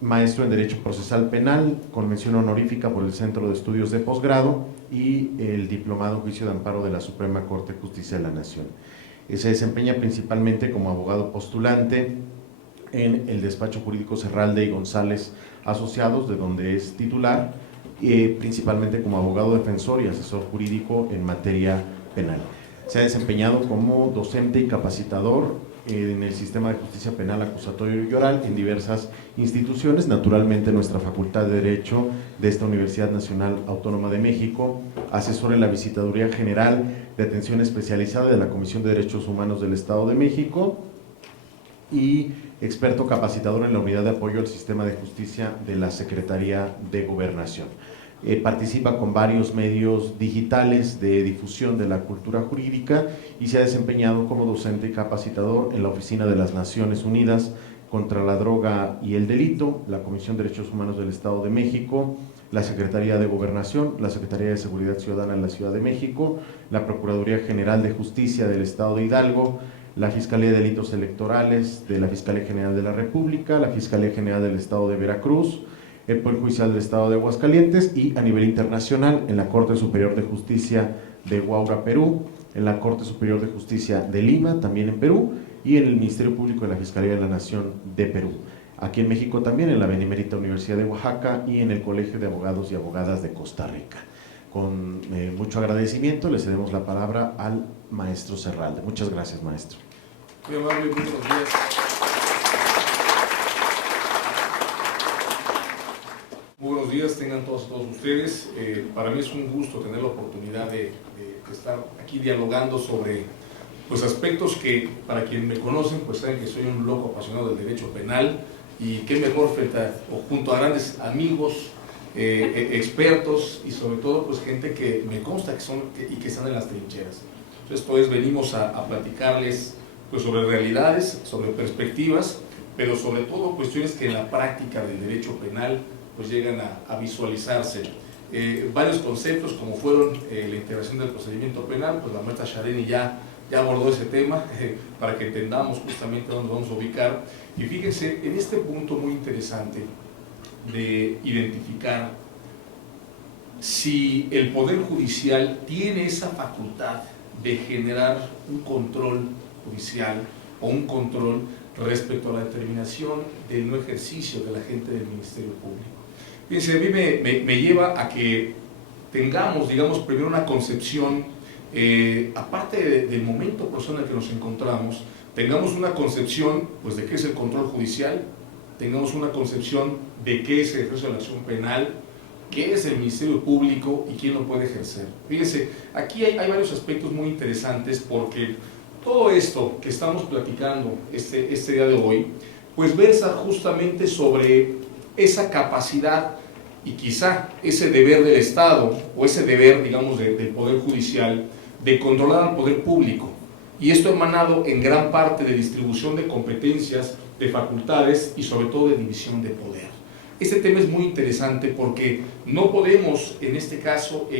maestro en Derecho Procesal Penal, con mención honorífica por el Centro de Estudios de Posgrado y el Diplomado en Juicio de Amparo de la Suprema Corte de Justicia de la Nación. Se desempeña principalmente como abogado postulante en el despacho jurídico Serralde y González Asociados, de donde es titular, principalmente como abogado defensor y asesor jurídico en materia penal. Se ha desempeñado como docente y capacitador en el sistema de justicia penal, acusatorio y oral en diversas instituciones, naturalmente nuestra Facultad de Derecho de esta Universidad Nacional Autónoma de México, asesor en la Visitaduría General de Atención Especializada de la Comisión de Derechos Humanos del Estado de México y experto capacitador en la Unidad de Apoyo al Sistema de Justicia de la Secretaría de Gobernación. Participa con varios medios digitales de difusión de la cultura jurídica y se ha desempeñado como docente y capacitador en la Oficina de las Naciones Unidas contra la Droga y el Delito, la Comisión de Derechos Humanos del Estado de México, la Secretaría de Gobernación, la Secretaría de Seguridad Ciudadana en la Ciudad de México, la Procuraduría General de Justicia del Estado de Hidalgo, la Fiscalía de Delitos Electorales de la Fiscalía General de la República, la Fiscalía General del Estado de Veracruz, el Poder Judicial del Estado de Aguascalientes y a nivel internacional en la Corte Superior de Justicia de Huaura, Perú, en la Corte Superior de Justicia de Lima, también en Perú, y en el Ministerio Público de la Fiscalía de la Nación de Perú. Aquí en México también, en la Benemérita Universidad de Oaxaca y en el Colegio de Abogados y Abogadas de Costa Rica. Con mucho agradecimiento le cedemos la palabra al maestro Serralde. Muchas gracias, maestro. Muy amable, muy buenos días. Muy buenos días, tengan todos ustedes. Para mí es un gusto tener la oportunidad de estar aquí dialogando sobre pues, aspectos que, para quienes me conocen, pues saben que soy un loco apasionado del derecho penal, y qué mejor junto a grandes amigos, expertos y sobre todo pues gente que me consta que son y que están en las trincheras. Entonces pues venimos a platicarles pues sobre realidades, sobre perspectivas, pero sobre todo cuestiones que en la práctica del derecho penal pues llegan a visualizarse. Varios conceptos como fueron la integración del procedimiento penal, pues la maestra Shareni ya abordó ese tema para que entendamos justamente dónde vamos a ubicar. Y fíjense en este punto muy interesante de identificar si el Poder Judicial tiene esa facultad de generar un control judicial o un control respecto a la determinación del no ejercicio de la gente del Ministerio Público. Fíjense, a mí me lleva a que tengamos, digamos, primero una concepción, aparte del momento personal en el que nos encontramos, tengamos una concepción pues, de qué es el control judicial, tengamos una concepción de qué es el ejercicio de la acción penal, qué es el Ministerio Público y quién lo puede ejercer. Fíjense, aquí hay varios aspectos muy interesantes porque todo esto que estamos platicando este día de hoy, pues versa justamente sobre esa capacidad y quizá ese deber del Estado o ese deber, digamos, del Poder Judicial de controlar al Poder Público. Y esto emanado en gran parte de distribución de competencias, de facultades y sobre todo de división de poder. Este tema es muy interesante porque no podemos en este caso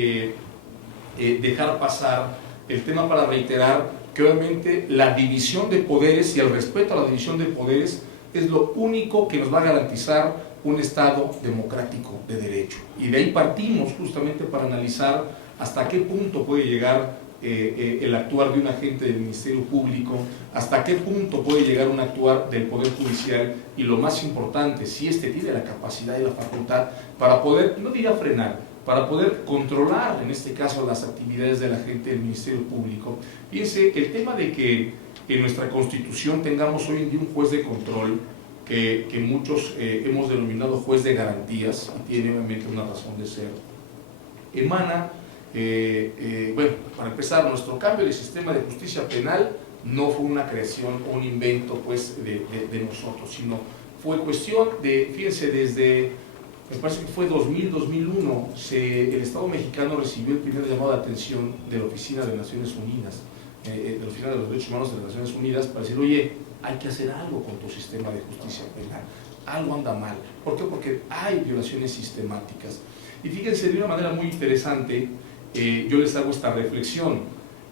dejar pasar el tema para reiterar que obviamente la división de poderes y el respeto a la división de poderes es lo único que nos va a garantizar un Estado democrático de derecho. Y de ahí partimos justamente para analizar hasta qué punto puede llegar el actuar de un agente del Ministerio Público, hasta qué punto puede llegar un actuar del Poder Judicial y lo más importante, si éste tiene la capacidad y la facultad para poder, no diría frenar, para poder controlar en este caso las actividades del agente del Ministerio Público. Fíjense, el tema de que en nuestra Constitución tengamos hoy en día un juez de control que muchos hemos denominado juez de garantías y tiene obviamente una razón de ser, emana. Bueno, para empezar, nuestro cambio de sistema de justicia penal no fue una creación o un invento pues, de nosotros, sino fue cuestión de, fíjense, desde, me parece que fue 2000-2001, el Estado mexicano recibió el primer llamado de atención de la Oficina de Naciones Unidas, de la Oficina de los Derechos Humanos de las Naciones Unidas, para decir, oye, hay que hacer algo con tu sistema de justicia penal, algo anda mal. ¿Por qué? Porque hay violaciones sistemáticas. Y fíjense, de una manera muy interesante, yo les hago esta reflexión.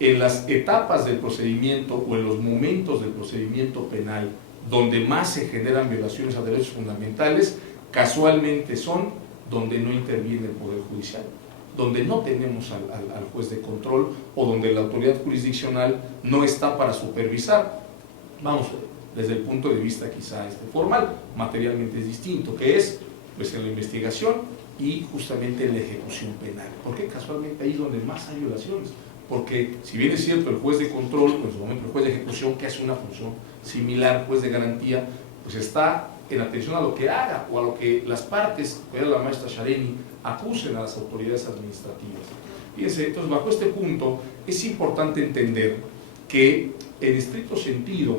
En las etapas del procedimiento o en los momentos del procedimiento penal donde más se generan violaciones a derechos fundamentales, casualmente son donde no interviene el Poder Judicial, donde no tenemos al juez de control o donde la autoridad jurisdiccional no está para supervisar. Vamos, desde el punto de vista quizá formal, materialmente es distinto, que es pues en la investigación y justamente en la ejecución penal. ¿Por qué? Casualmente ahí es donde más hay violaciones. Porque si bien es cierto el juez de control, pues en su momento el juez de ejecución, que hace una función similar, juez de garantía, pues está en atención a lo que haga o a lo que las partes, que era la maestra Shareni, acusen a las autoridades administrativas. Fíjense, entonces bajo este punto es importante entender que en estricto sentido,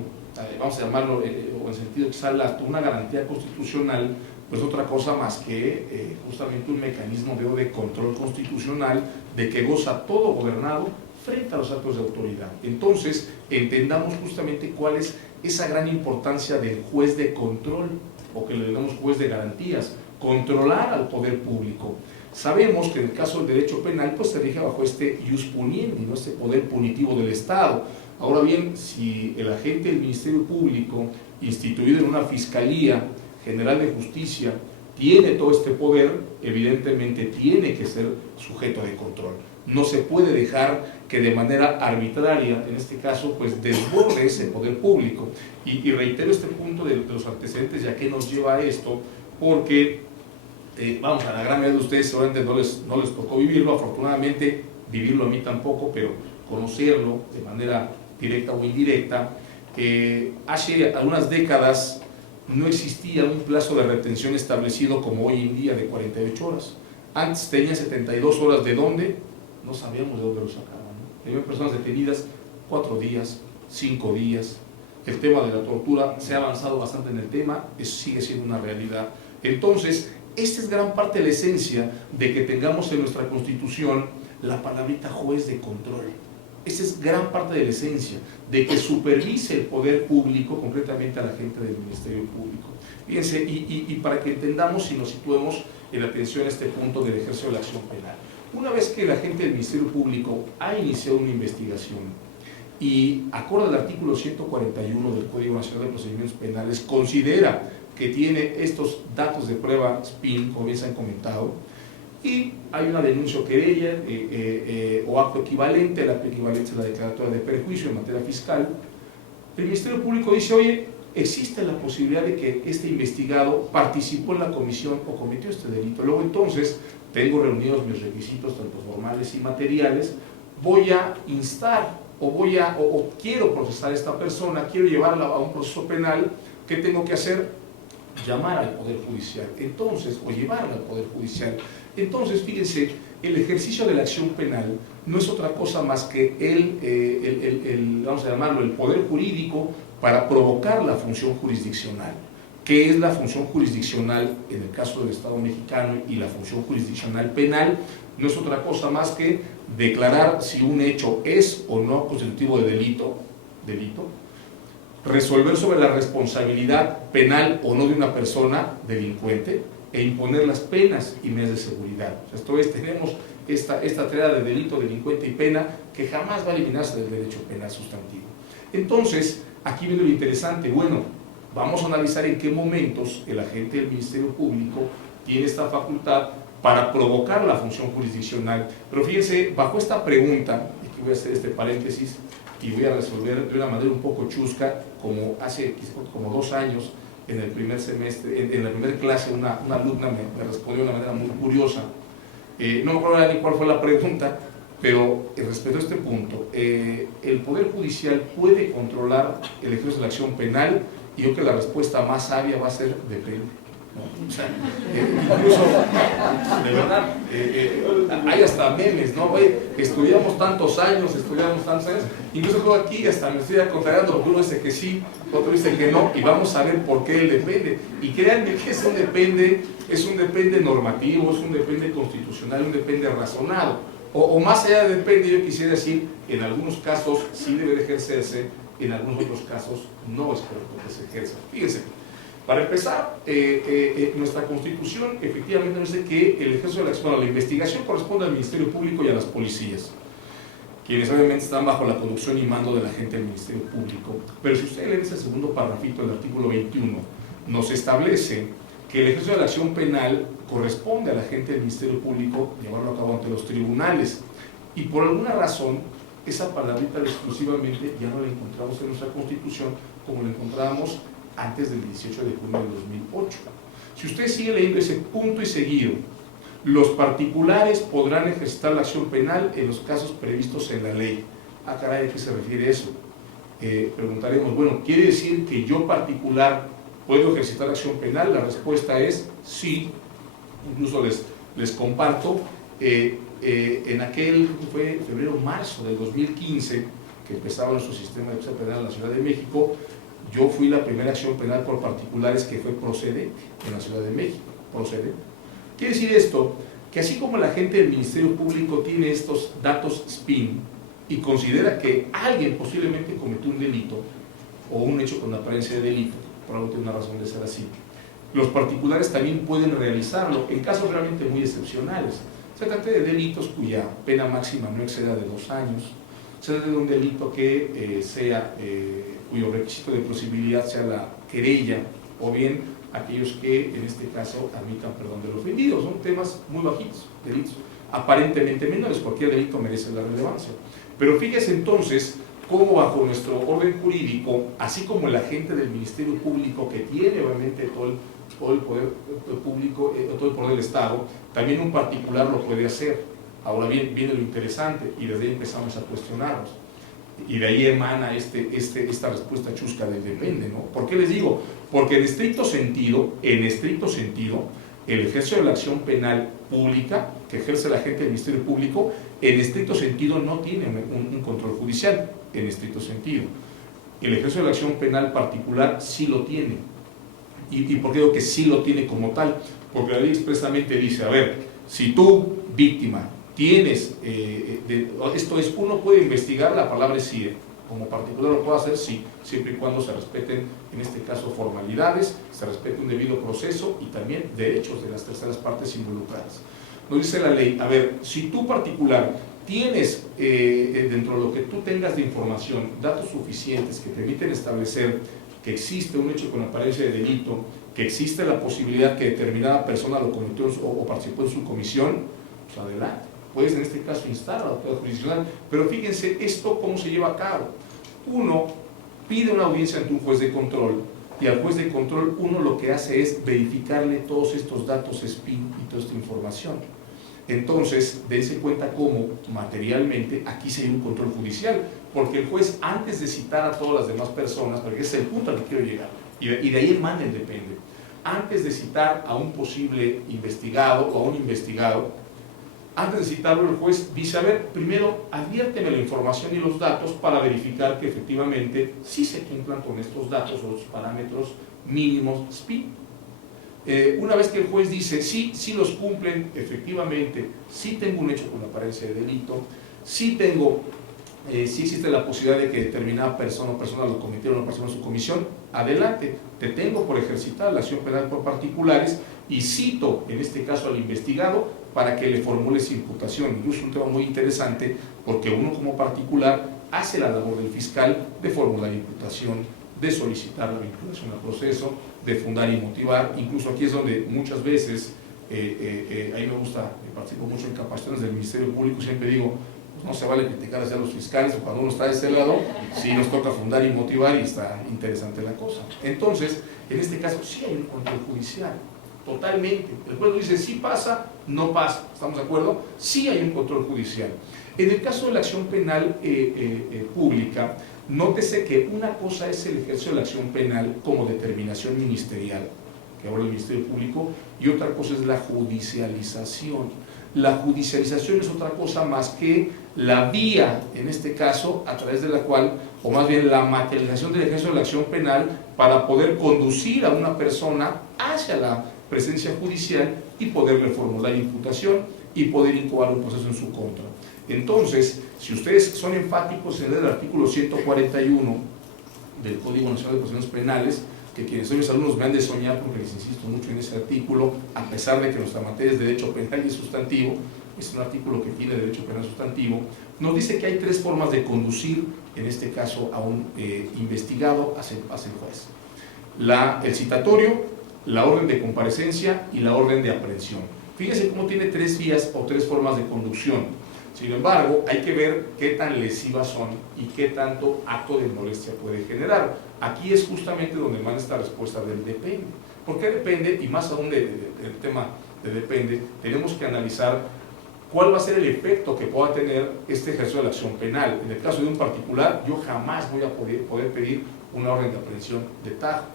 vamos a llamarlo, o en sentido quizá una garantía constitucional, pues otra cosa más que justamente un mecanismo de control constitucional de que goza todo gobernado frente a los actos de autoridad. Entonces, entendamos justamente cuál es esa gran importancia del juez de control, o que le llamamos juez de garantías, controlar al poder público. Sabemos que en el caso del derecho penal, pues se rige bajo este ius puniendi, ¿no? Este poder punitivo del Estado. Ahora bien, si el agente del Ministerio Público, instituido en una Fiscalía General de Justicia, tiene todo este poder, evidentemente tiene que ser sujeto de control. No se puede dejar que de manera arbitraria, en este caso, pues desborde ese poder público. Y reitero este punto de los antecedentes, ya que nos lleva a esto, porque, vamos, a la gran mayoría de ustedes seguramente no les tocó vivirlo, afortunadamente vivirlo a mí tampoco, pero conocerlo de manera directa o indirecta. Hace algunas décadas no existía un plazo de retención establecido como hoy en día de 48 horas. Antes tenía 72 horas. ¿De dónde? No sabíamos de dónde lo sacaban, ¿no? Había personas detenidas 4 días, 5 días. El tema de la tortura, se ha avanzado bastante en el tema, eso sigue siendo una realidad. Entonces, esta es gran parte de la esencia de que tengamos en nuestra Constitución la palabrita juez de control. Esa es gran parte de la esencia, de que supervise el poder público, concretamente a la gente del Ministerio Público. Fíjense, y para que entendamos y nos situemos en atención a este punto del ejercicio de la acción penal. Una vez que la gente del Ministerio Público ha iniciado una investigación y, acorde al artículo 141 del Código Nacional de Procedimientos Penales, considera que tiene estos datos de prueba SPIN, como bien se han comentado, y hay una denuncia o querella o acto equivalente, el acto equivalente a la declaratoria de perjuicio en materia fiscal, el Ministerio Público dice, oye, existe la posibilidad de que este investigado participó en la comisión o cometió este delito. Luego entonces, tengo reunidos mis requisitos, tanto formales y materiales, voy a instar o quiero procesar a esta persona, quiero llevarla a un proceso penal. ¿Qué tengo que hacer? Llamar al Poder Judicial, entonces, o llevarla al Poder Judicial. Entonces, fíjense, el ejercicio de la acción penal no es otra cosa más que vamos a llamarlo, el poder jurídico para provocar la función jurisdiccional. ¿Qué es la función jurisdiccional en el caso del Estado mexicano y la función jurisdiccional penal? No es otra cosa más que declarar si un hecho es o no constitutivo de delito, resolver sobre la responsabilidad penal o no de una persona delincuente e imponer las penas y medidas de seguridad. Esto es, tenemos esta tarea de delito, delincuente y pena que jamás va a eliminarse del derecho penal sustantivo. Entonces, aquí viene lo interesante. Bueno, vamos a analizar en qué momentos el agente del Ministerio Público tiene esta facultad para provocar la función jurisdiccional. Pero fíjense, bajo esta pregunta, y aquí voy a hacer este paréntesis y voy a resolver de una manera un poco chusca, como hace como 2 años, en el primer semestre, en la primera clase, una alumna me respondió de una manera muy curiosa. No me acuerdo ni cuál fue la pregunta, pero respecto a este punto, ¿el Poder Judicial puede controlar el ejercicio de la acción penal? Y yo creo que la respuesta más sabia va a ser depende. ¿No? O sea, incluso, de verdad, hay hasta memes, ¿no? Oye, estudiamos tantos años, incluso todo aquí hasta me estoy contrariando, uno dice que sí, otro dice que no, y vamos a ver por qué el depende. Y créanme que es un depende normativo, es un depende constitucional, un depende razonado. O más allá de depende, yo quisiera decir, en algunos casos sí debe de ejercerse, en algunos otros casos no es correcto que se ejerza. Fíjense, para empezar, nuestra Constitución efectivamente dice que el ejercicio de la acción, la investigación corresponde al Ministerio Público y a las policías, quienes obviamente están bajo la conducción y mando de la gente del Ministerio Público. Pero si usted lee ese segundo parrafito del artículo 21, nos establece que el ejercicio de la acción penal corresponde a la gente del Ministerio Público llevarlo a cabo ante los tribunales. Y por alguna razón, esa palabrita exclusivamente ya no la encontramos en nuestra Constitución como la encontramos antes del 18 de junio del 2008. Si usted sigue leyendo ese punto y seguido, los particulares podrán ejercitar la acción penal en los casos previstos en la ley. Ah, caray, ¿a qué se refiere eso? Preguntaremos, bueno, ¿quiere decir que yo particular puedo ejercitar acción penal? La respuesta es sí. Incluso les comparto, en aquel, fue febrero-marzo del 2015, que empezaba nuestro sistema de justicia penal en la Ciudad de México, yo fui la primera acción penal por particulares que fue procedente en la Ciudad de México. Procedente. Quiere decir esto, que así como la gente del Ministerio Público tiene estos datos SPIN y considera que alguien posiblemente cometió un delito o un hecho con apariencia de delito, por algo tiene una razón de ser así, los particulares también pueden realizarlo en casos realmente muy excepcionales. Se trata de delitos cuya pena máxima no exceda de 2 años. se trata de un delito que cuyo requisito de plausibilidad sea la querella, o bien aquellos que en este caso admitan perdón del ofendido. Son temas muy bajitos, delitos aparentemente menores, cualquier delito merece la relevancia. Pero fíjese entonces cómo bajo nuestro orden jurídico, así como el agente del Ministerio Público, que tiene obviamente todo el poder público, todo el poder del Estado, también un particular lo puede hacer. Ahora bien, viene lo interesante, y desde ahí empezamos a cuestionarnos. Y de ahí emana esta respuesta chusca del depende, ¿no? ¿Por qué les digo? Porque en estricto sentido, el ejercicio de la acción penal pública que ejerce la agente del Ministerio Público, en estricto sentido no tiene un control judicial, en estricto sentido. El ejercicio de la acción penal particular sí lo tiene. ¿Y por qué digo que sí lo tiene como tal? Porque la ley expresamente dice, a ver, si tú, víctima, tienes, esto es, uno puede investigar, la palabra es sí, como particular lo puede hacer, sí, siempre y cuando se respeten, en este caso, formalidades, se respete un debido proceso y también derechos de las terceras partes involucradas. Nos dice la ley, a ver, si tú particular tienes, dentro de lo que tú tengas de información, datos suficientes que permiten establecer que existe un hecho con apariencia de delito, que existe la posibilidad que determinada persona lo cometió o participó en su comisión, pues adelante. Puedes en este caso instar a la autoridad jurisdiccional, pero fíjense esto cómo se lleva a cabo. Uno pide una audiencia ante un juez de control y al juez de control uno lo que hace es verificarle todos estos datos SPIN y toda esta información. Entonces, dense cuenta cómo materialmente aquí se hay un control judicial, porque el juez antes de citar a todas las demás personas, porque ese es el punto al que quiero llegar, y de ahí emana el depende, antes de citar a un posible investigado o a un investigado, antes de citarlo el juez dice, a ver, primero adviérteme la información y los datos para verificar que efectivamente sí se cumplan con estos datos o los parámetros mínimos SPIN. Una vez que el juez dice, sí los cumplen, efectivamente, sí tengo un hecho con apariencia de delito, sí existe la posibilidad de que determinada persona o personas lo cometieron o persona en su comisión, adelante, te tengo por ejercitar la acción penal por particulares y cito, en este caso al investigado, para que le formule esa imputación. Incluso un tema muy interesante, porque uno como particular hace la labor del fiscal de formular imputación, de solicitar la vinculación al proceso, de fundar y motivar. Incluso aquí es donde muchas veces, a mí me gusta, participo mucho en capacitaciones del Ministerio Público, siempre digo, pues no se vale criticar hacia los fiscales, cuando uno está de ese lado, sí nos toca fundar y motivar y está interesante la cosa. Entonces, en este caso sí hay un control judicial, totalmente. El juez dice, sí pasa, no pasa, ¿estamos de acuerdo? Sí hay un control judicial. En el caso de la acción penal pública, nótese que una cosa es el ejercicio de la acción penal como determinación ministerial, que ahora el Ministerio Público, y otra cosa es la judicialización. La judicialización es otra cosa más que la vía, en este caso, a través de la cual, o más bien la materialización del ejercicio de la acción penal para poder conducir a una persona hacia la presencia judicial y poderle formular imputación y poder incoar un proceso en su contra. Entonces, si ustedes son enfáticos en el artículo 141 del Código Nacional de Procedimientos Penales, que quienes son mis alumnos me han de soñar porque les insisto mucho en ese artículo, a pesar de que nuestra materia es derecho penal y sustantivo, es un artículo que tiene derecho penal sustantivo, nos dice que hay tres formas de conducir, en este caso, a un investigado hacia el juez. El citatorio, la orden de comparecencia y la orden de aprehensión. Fíjense cómo tiene tres vías o tres formas de conducción. Sin embargo, hay que ver qué tan lesivas son y qué tanto acto de molestia puede generar. Aquí es justamente donde emana esta respuesta del depende. ¿Por qué depende? Y más aún del tema de depende, tenemos que analizar cuál va a ser el efecto que pueda tener este ejercicio de la acción penal. En el caso de un particular, yo jamás voy a poder pedir una orden de aprehensión de tajo.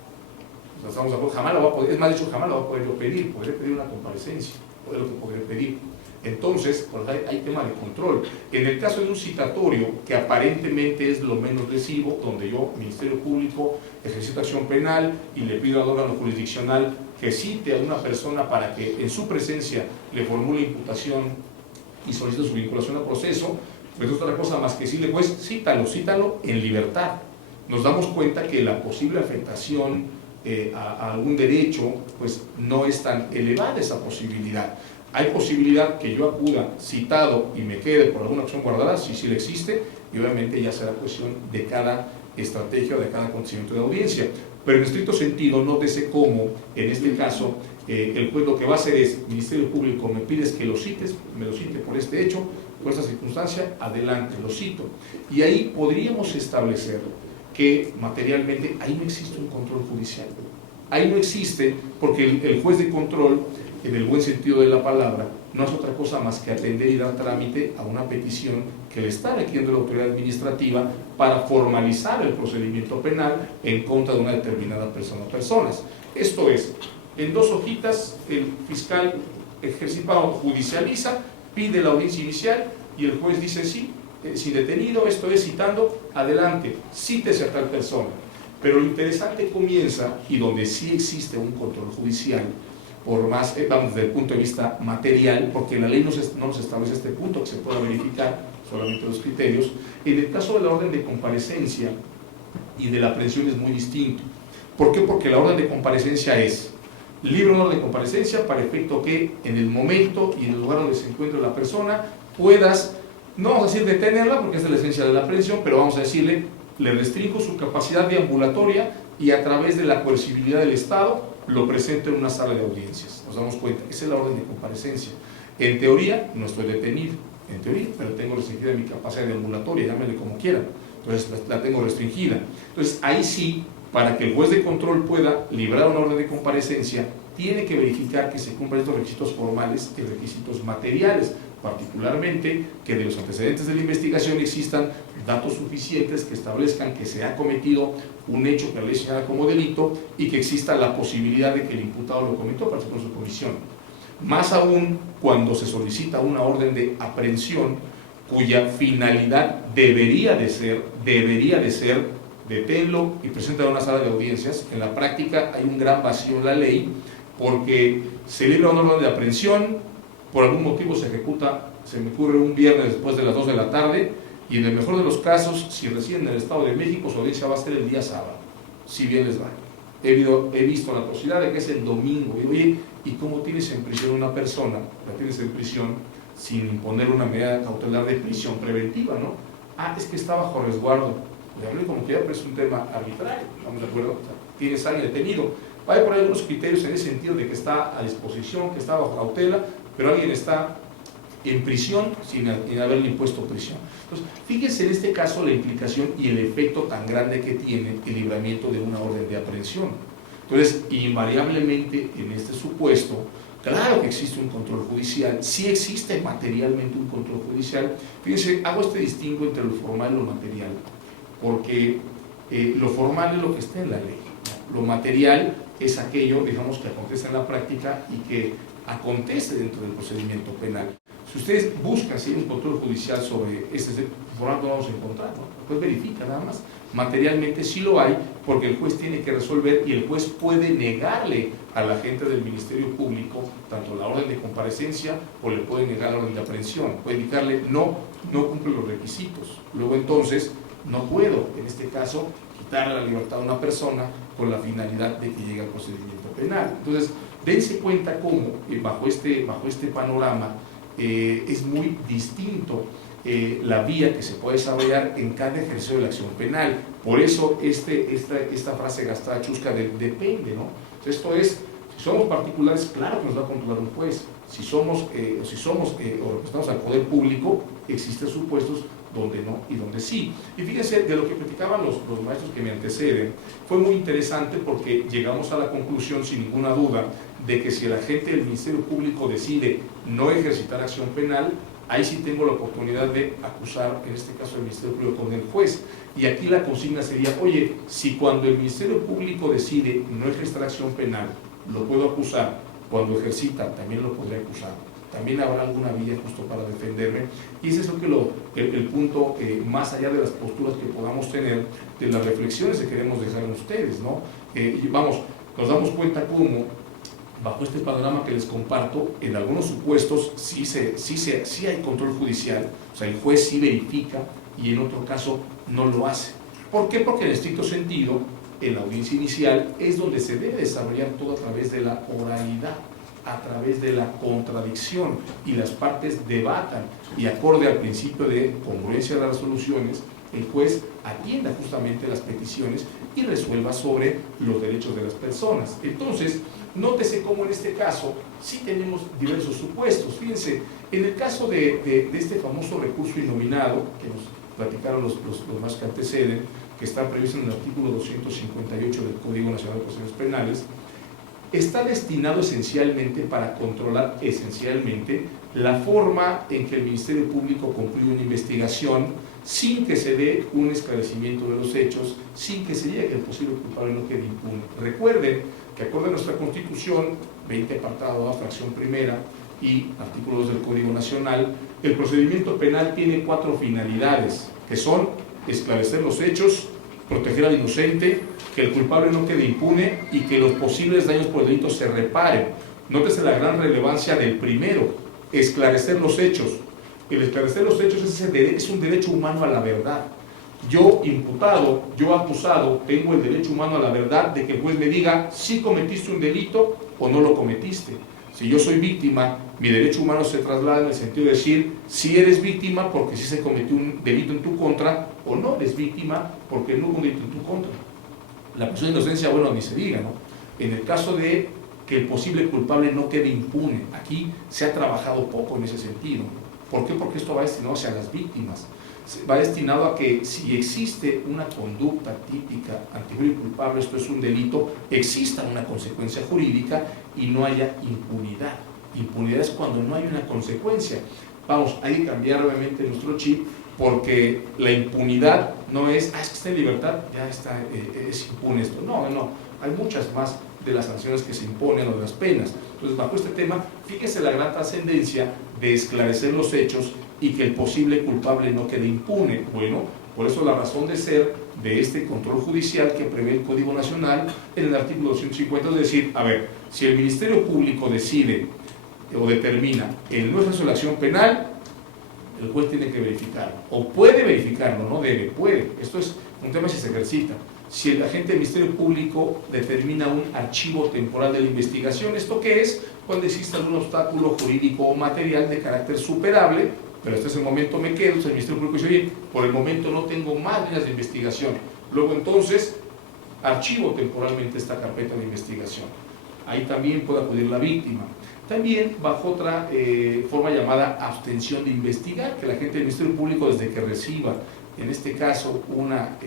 O sea, estamos de acuerdo, jamás la voy a poder, es más dicho, jamás la voy a poder yo pedir, podré pedir una comparecencia, es lo que podré pedir. Entonces, pues hay tema de control. En el caso de un citatorio, que aparentemente es lo menos lesivo, donde yo, Ministerio Público, ejercito acción penal y le pido al órgano jurisdiccional que cite a una persona para que en su presencia le formule imputación y solicite su vinculación al proceso, pues es otra cosa más que decirle, pues cítalo en libertad. Nos damos cuenta que la posible afectación a algún derecho, pues no es tan elevada esa posibilidad. Hay posibilidad que yo acuda citado y me quede por alguna acción guardada, si sí le existe, y obviamente ya será cuestión de cada estrategia o de cada acontecimiento de audiencia. Pero en estricto sentido, nótese cómo, en este caso, el juez lo que va a hacer es, Ministerio Público, me pides que lo cites, me lo cite por este hecho, por esta circunstancia, adelante, lo cito. Y ahí podríamos establecer que materialmente ahí no existe un control judicial. Ahí no existe, porque el juez de control, en el buen sentido de la palabra, no es otra cosa más que atender y dar trámite a una petición que le está requiriendo la autoridad administrativa para formalizar el procedimiento penal en contra de una determinada persona o personas. Esto es, en 2 hojitas el fiscal ejercitado judicializa, pide la audiencia inicial y el juez dice sí, si detenido, esto es citando, adelante, cítese a tal persona. Pero lo interesante comienza, y donde sí existe un control judicial, por más, vamos, desde el punto de vista material, porque la ley no nos establece este punto, que se pueda verificar solamente los criterios. En el caso de la orden de comparecencia y de la aprehensión es muy distinto. ¿Por qué? Porque la orden de comparecencia es libre orden de comparecencia para efecto que en el momento y en el lugar donde se encuentre la persona puedas, no vamos a decir detenerla, porque esa es la esencia de la aprehensión, pero vamos a decirle, le restringo su capacidad deambulatoria y a través de la coercibilidad del Estado lo presento en una sala de audiencias. Nos damos cuenta, esa es la orden de comparecencia. En teoría, no estoy detenido, en teoría, pero tengo restringida mi capacidad deambulatoria, llámenle como quieran, entonces la tengo restringida. Entonces, ahí sí, para que el juez de control pueda librar una orden de comparecencia, tiene que verificar que se cumplan estos requisitos formales y requisitos materiales, particularmente que de los antecedentes de la investigación existan datos suficientes que establezcan que se ha cometido un hecho que la ley señala como delito y que exista la posibilidad de que el imputado lo cometió para su comisión. Más aún cuando se solicita una orden de aprehensión cuya finalidad debería de ser deténlo y preséntalo a una sala de audiencias. En la práctica hay un gran vacío en la ley porque se libra una orden de aprehensión, por algún motivo se ejecuta, se me ocurre un viernes después de las 2 de la tarde, y en el mejor de los casos, si residen en el Estado de México, su audiencia va a ser el día sábado, si bien les va. He visto la posibilidad de que es el domingo, y oye, ¿y cómo tienes en prisión una persona? La tienes en prisión sin imponer una medida cautelar de prisión preventiva, ¿no? Ah, es que está bajo resguardo. Le hablé como que ya, pero es un tema arbitrario, ¿estamos de acuerdo? O sea, tienes a alguien detenido. Hay por ahí algunos criterios en ese sentido de que está a disposición, que está bajo cautela, pero alguien está en prisión sin haberle impuesto prisión. Entonces, fíjense en este caso la implicación y el efecto tan grande que tiene el libramiento de una orden de aprehensión. Entonces, invariablemente en este supuesto, claro que existe un control judicial, sí existe materialmente un control judicial. Fíjense, hago este distingo entre lo formal y lo material, porque lo formal es lo que está en la ley, lo material es aquello, digamos, que acontece en la práctica y que acontece dentro del procedimiento penal. Si ustedes buscan si hay un control judicial sobre este formato, no vamos a encontrar, ¿no? Pues verifica nada más. Materialmente sí lo hay, porque el juez tiene que resolver y el juez puede negarle a la gente del Ministerio Público tanto la orden de comparecencia o le puede negar la orden de aprehensión. Puede indicarle no cumple los requisitos. Luego entonces no puedo, en este caso, quitarle la libertad a una persona con la finalidad de que llegue al procedimiento penal. Entonces, dense cuenta cómo bajo este panorama es muy distinto la vía que se puede desarrollar en cada ejercicio de la acción penal. Por eso esta frase gastada chusca de depende, ¿no? Esto es, si somos particulares, claro que nos va a controlar un juez. Si somos o representamos al poder público, existen supuestos donde no y donde sí. Y fíjense, de lo que platicaban los maestros que me anteceden, fue muy interesante porque llegamos a la conclusión, sin ninguna duda, de que si el agente del Ministerio Público decide no ejercitar acción penal, ahí sí tengo la oportunidad de acusar, en este caso el Ministerio Público, con el juez. Y aquí la consigna sería, oye, si cuando el Ministerio Público decide no ejercitar acción penal, lo puedo acusar, cuando ejercita también lo podré acusar, también habrá alguna vía justo para defenderme. Y ese es el punto, más allá de las posturas que podamos tener, de las reflexiones que queremos dejar en ustedes, ¿no? Nos damos cuenta cómo, bajo este panorama que les comparto, en algunos supuestos sí hay control judicial, o sea, el juez sí verifica y en otro caso no lo hace. ¿Por qué? Porque en estricto sentido, en la audiencia inicial es donde se debe desarrollar todo a través de la oralidad. a través de la contradicción y las partes debatan y acorde al principio de congruencia de las resoluciones, el juez atienda justamente las peticiones y resuelva sobre los derechos de las personas. Entonces, nótese cómo en este caso sí tenemos diversos supuestos. Fíjense, en el caso de este famoso recurso innominado, que nos platicaron los más que anteceden, que está previsto en el artículo 258 del Código Nacional de Procedimientos Penales, está destinado esencialmente para controlar esencialmente la forma en que el Ministerio Público concluye una investigación sin que se dé un esclarecimiento de los hechos, sin que se llegue que el posible culpable no quede impune. Recuerden que acorde a nuestra Constitución, 20 apartado A, fracción primera y artículos del Código Nacional, el procedimiento penal tiene 4 finalidades, que son esclarecer los hechos, proteger al inocente, que el culpable no quede impune y que los posibles daños por el delito se reparen. Nótese la gran relevancia del primero, esclarecer los hechos. El esclarecer los hechos es un derecho humano a la verdad. Yo, imputado, yo acusado, tengo el derecho humano a la verdad de que el juez me diga si cometiste un delito o no lo cometiste. Si yo soy víctima, mi derecho humano se traslada en el sentido de decir si eres víctima porque sí se cometió un delito en tu contra, o no eres víctima porque no hubo un delito en tu contra. La presunción de inocencia, bueno, ni se diga, ¿no? En el caso de que el posible culpable no quede impune, aquí se ha trabajado poco en ese sentido. ¿Por qué? Porque esto va destinado hacia las víctimas. Va destinado a que si existe una conducta típica anterior y culpable, esto es un delito, exista una consecuencia jurídica y no haya impunidad. Impunidad es cuando no hay una consecuencia. Vamos, hay que cambiar obviamente nuestro chip, porque la impunidad no es, es que está en libertad, ya está, es impune esto. No, hay muchas más de las sanciones que se imponen o de las penas. Entonces, bajo este tema, fíjese la gran trascendencia de esclarecer los hechos y que el posible culpable no quede impune. Bueno, por eso la razón de ser de este control judicial que prevé el Código Nacional en el artículo 250, es decir, a ver, si el Ministerio Público decide o determina que no es resuelta la acción penal, el juez tiene que verificarlo, o puede verificarlo, no debe, puede. Esto es un tema si se ejercita. Si el agente del Ministerio Público determina un archivo temporal de la investigación, ¿esto qué es? Cuando existe algún obstáculo jurídico o material de carácter superable, pero hasta ese momento me quedo, el Ministerio Público dice, oye, por el momento no tengo más líneas de investigación. Luego entonces, archivo temporalmente esta carpeta de investigación. Ahí también puede acudir la víctima. También bajo otra forma llamada abstención de investigar, que la gente del Ministerio Público desde que reciba, en este caso, una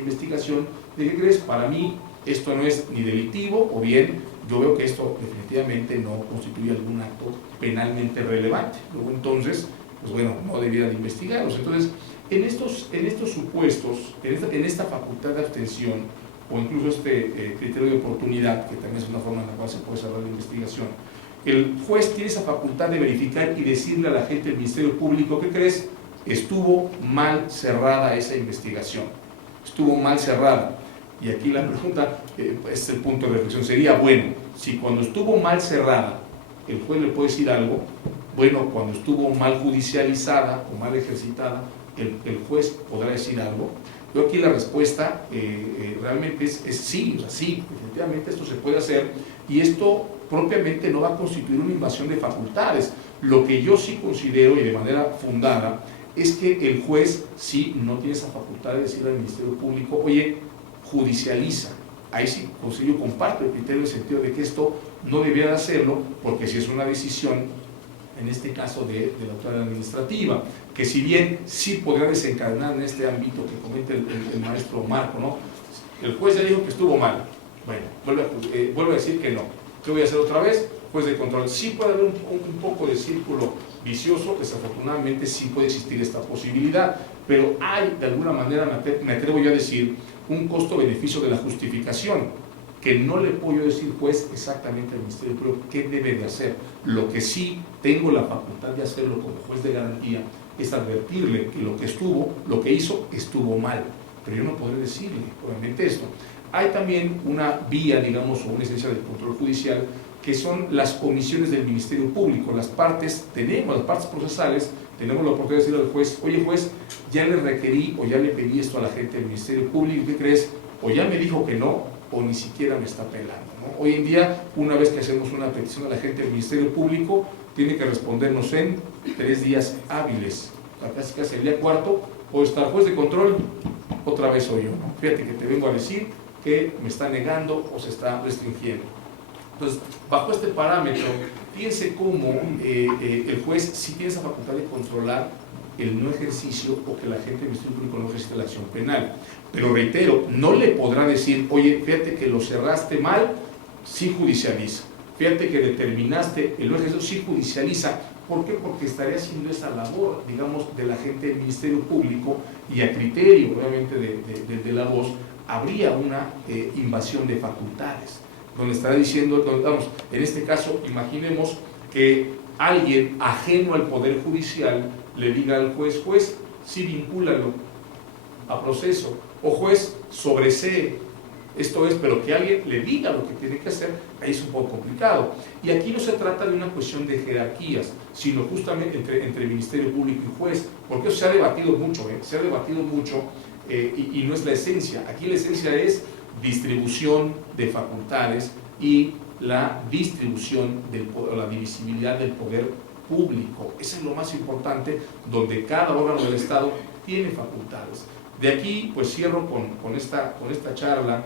investigación, ¿de qué crees? Para mí esto no es ni delictivo, o bien yo veo que esto definitivamente no constituye algún acto penalmente relevante. Luego entonces, pues bueno, no debiera de investigarlos. Entonces, en estos supuestos, en esta facultad de abstención, o incluso este criterio de oportunidad, que también es una forma en la cual se puede cerrar la investigación, el juez tiene esa facultad de verificar y decirle a la gente del Ministerio Público, ¿qué crees? Estuvo mal cerrada esa investigación, estuvo mal cerrada. Y aquí la pregunta, es el punto de reflexión, sería, bueno, si cuando estuvo mal cerrada, el juez le puede decir algo, bueno, cuando estuvo mal judicializada o mal ejercitada, el juez podrá decir algo. Yo aquí la respuesta realmente es sí, o sea, sí, definitivamente esto se puede hacer, y esto propiamente no va a constituir una invasión de facultades. Lo que yo sí considero, y de manera fundada, es que el juez sí no tiene esa facultad de decirle al Ministerio Público, oye, judicializa. Ahí sí, yo comparto el criterio en el sentido de que esto no debiera de hacerlo, porque si es una decisión, en este caso de la autoridad administrativa, que si bien sí podrá desencadenar en este ámbito que comenta el maestro Marco, ¿no? El juez ya dijo que estuvo mal, bueno, vuelve a decir que no. ¿Qué voy a hacer otra vez? Juez de control. Sí puede haber un poco de círculo vicioso, desafortunadamente sí puede existir esta posibilidad, pero hay, de alguna manera, me atrevo yo a decir, un costo-beneficio de la justificación, que no le puedo decir, juez, exactamente al Ministerio Público qué debe de hacer. Lo que sí tengo la facultad de hacerlo como juez de garantía es advertirle que lo que hizo estuvo mal, pero yo no podré decirle, obviamente, esto. Hay también una vía, digamos, o una esencia del control judicial, que son las comisiones del Ministerio Público. Las partes procesales, tenemos la oportunidad de decirle al juez, oye juez, ya le requerí o ya le pedí esto a la gente del Ministerio Público, ¿qué crees? O ya me dijo que no, o ni siquiera me está pelando, ¿no? Hoy en día, una vez que hacemos una petición a la gente del Ministerio Público, tiene que respondernos en 3 días hábiles. Casi el día cuarto puedo estar juez de control, otra vez soy yo, ¿no? Fíjate que te vengo a decir que me está negando o se está restringiendo. Entonces, bajo este parámetro, fíjense cómo el juez sí tiene esa facultad de controlar el no ejercicio o que la gente del Ministerio Público no ejercite la acción penal. Pero reitero, no le podrá decir, oye, fíjate que lo cerraste mal, sí judicializa. Fíjate que determinaste el no ejercicio, sí judicializa. ¿Por qué? Porque estaría haciendo esa labor, digamos, de la gente del Ministerio Público y a criterio, obviamente, de la voz, habría una invasión de facultades, donde estará diciendo, vamos, en este caso, imaginemos que alguien ajeno al Poder Judicial le diga al juez, sí vincúlalo a proceso, o juez, sobresee, esto es, pero que alguien le diga lo que tiene que hacer, ahí es un poco complicado. Y aquí no se trata de una cuestión de jerarquías, sino justamente entre Ministerio Público y juez, porque eso se ha debatido mucho, y no es la esencia. Aquí la esencia es distribución de facultades y la distribución o la divisibilidad del poder público. Eso es lo más importante, donde cada órgano del Estado tiene facultades. De aquí, pues cierro con esta charla,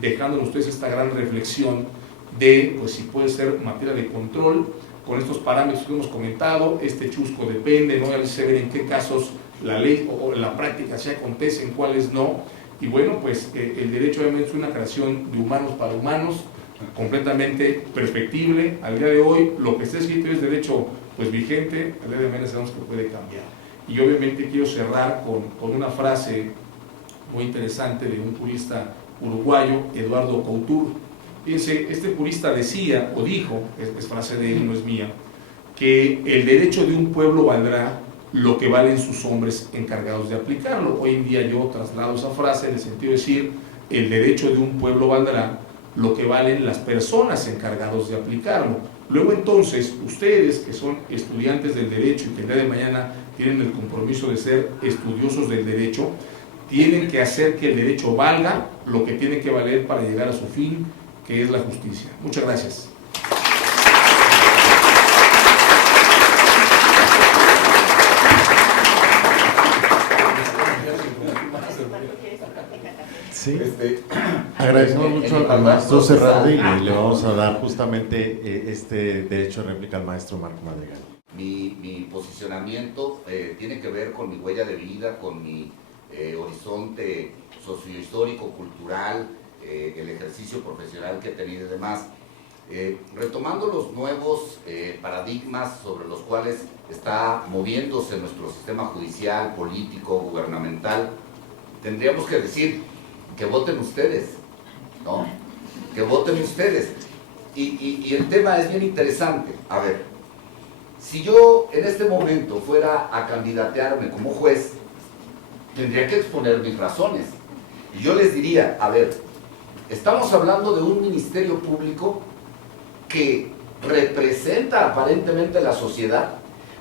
dejándonos ustedes esta gran reflexión de, pues si puede ser materia de control, con estos parámetros que hemos comentado. Este chusco depende, ¿no? Ya se ven en qué casos la ley o la práctica se acontece, en cuáles no. Y bueno, pues el derecho obviamente es una creación de humanos para humanos, completamente perfectible. Al día de hoy, lo que está escrito es derecho pues vigente, al día de mañana sabemos que puede cambiar. Y obviamente quiero cerrar con una frase muy interesante de un jurista uruguayo, Eduardo Couture. Fíjense, este jurista decía, o dijo, es frase de él, no es mía, que el derecho de un pueblo valdrá lo que valen sus hombres encargados de aplicarlo. Hoy en día yo traslado esa frase en el sentido de decir, el derecho de un pueblo valdrá lo que valen las personas encargados de aplicarlo. Luego entonces, ustedes que son estudiantes del derecho y que el día de mañana tienen el compromiso de ser estudiosos del derecho, tienen que hacer que el derecho valga lo que tiene que valer para llegar a su fin, que es la justicia. Muchas gracias. Sí, agradecemos mucho al maestro Serrate y le vamos a dar justamente este derecho de réplica al maestro Marco Madrigal. Mi posicionamiento tiene que ver con mi huella de vida, con mi horizonte sociohistórico, cultural, el ejercicio profesional que he tenido y demás. Retomando los nuevos paradigmas sobre los cuales está moviéndose nuestro sistema judicial, político, gubernamental, tendríamos que decir que voten ustedes, ¿no? Que voten ustedes. Y el tema es bien interesante. A ver, si yo en este momento fuera a candidatearme como juez, tendría que exponer mis razones. Y yo les diría, a ver, estamos hablando de un ministerio público que representa aparentemente la sociedad,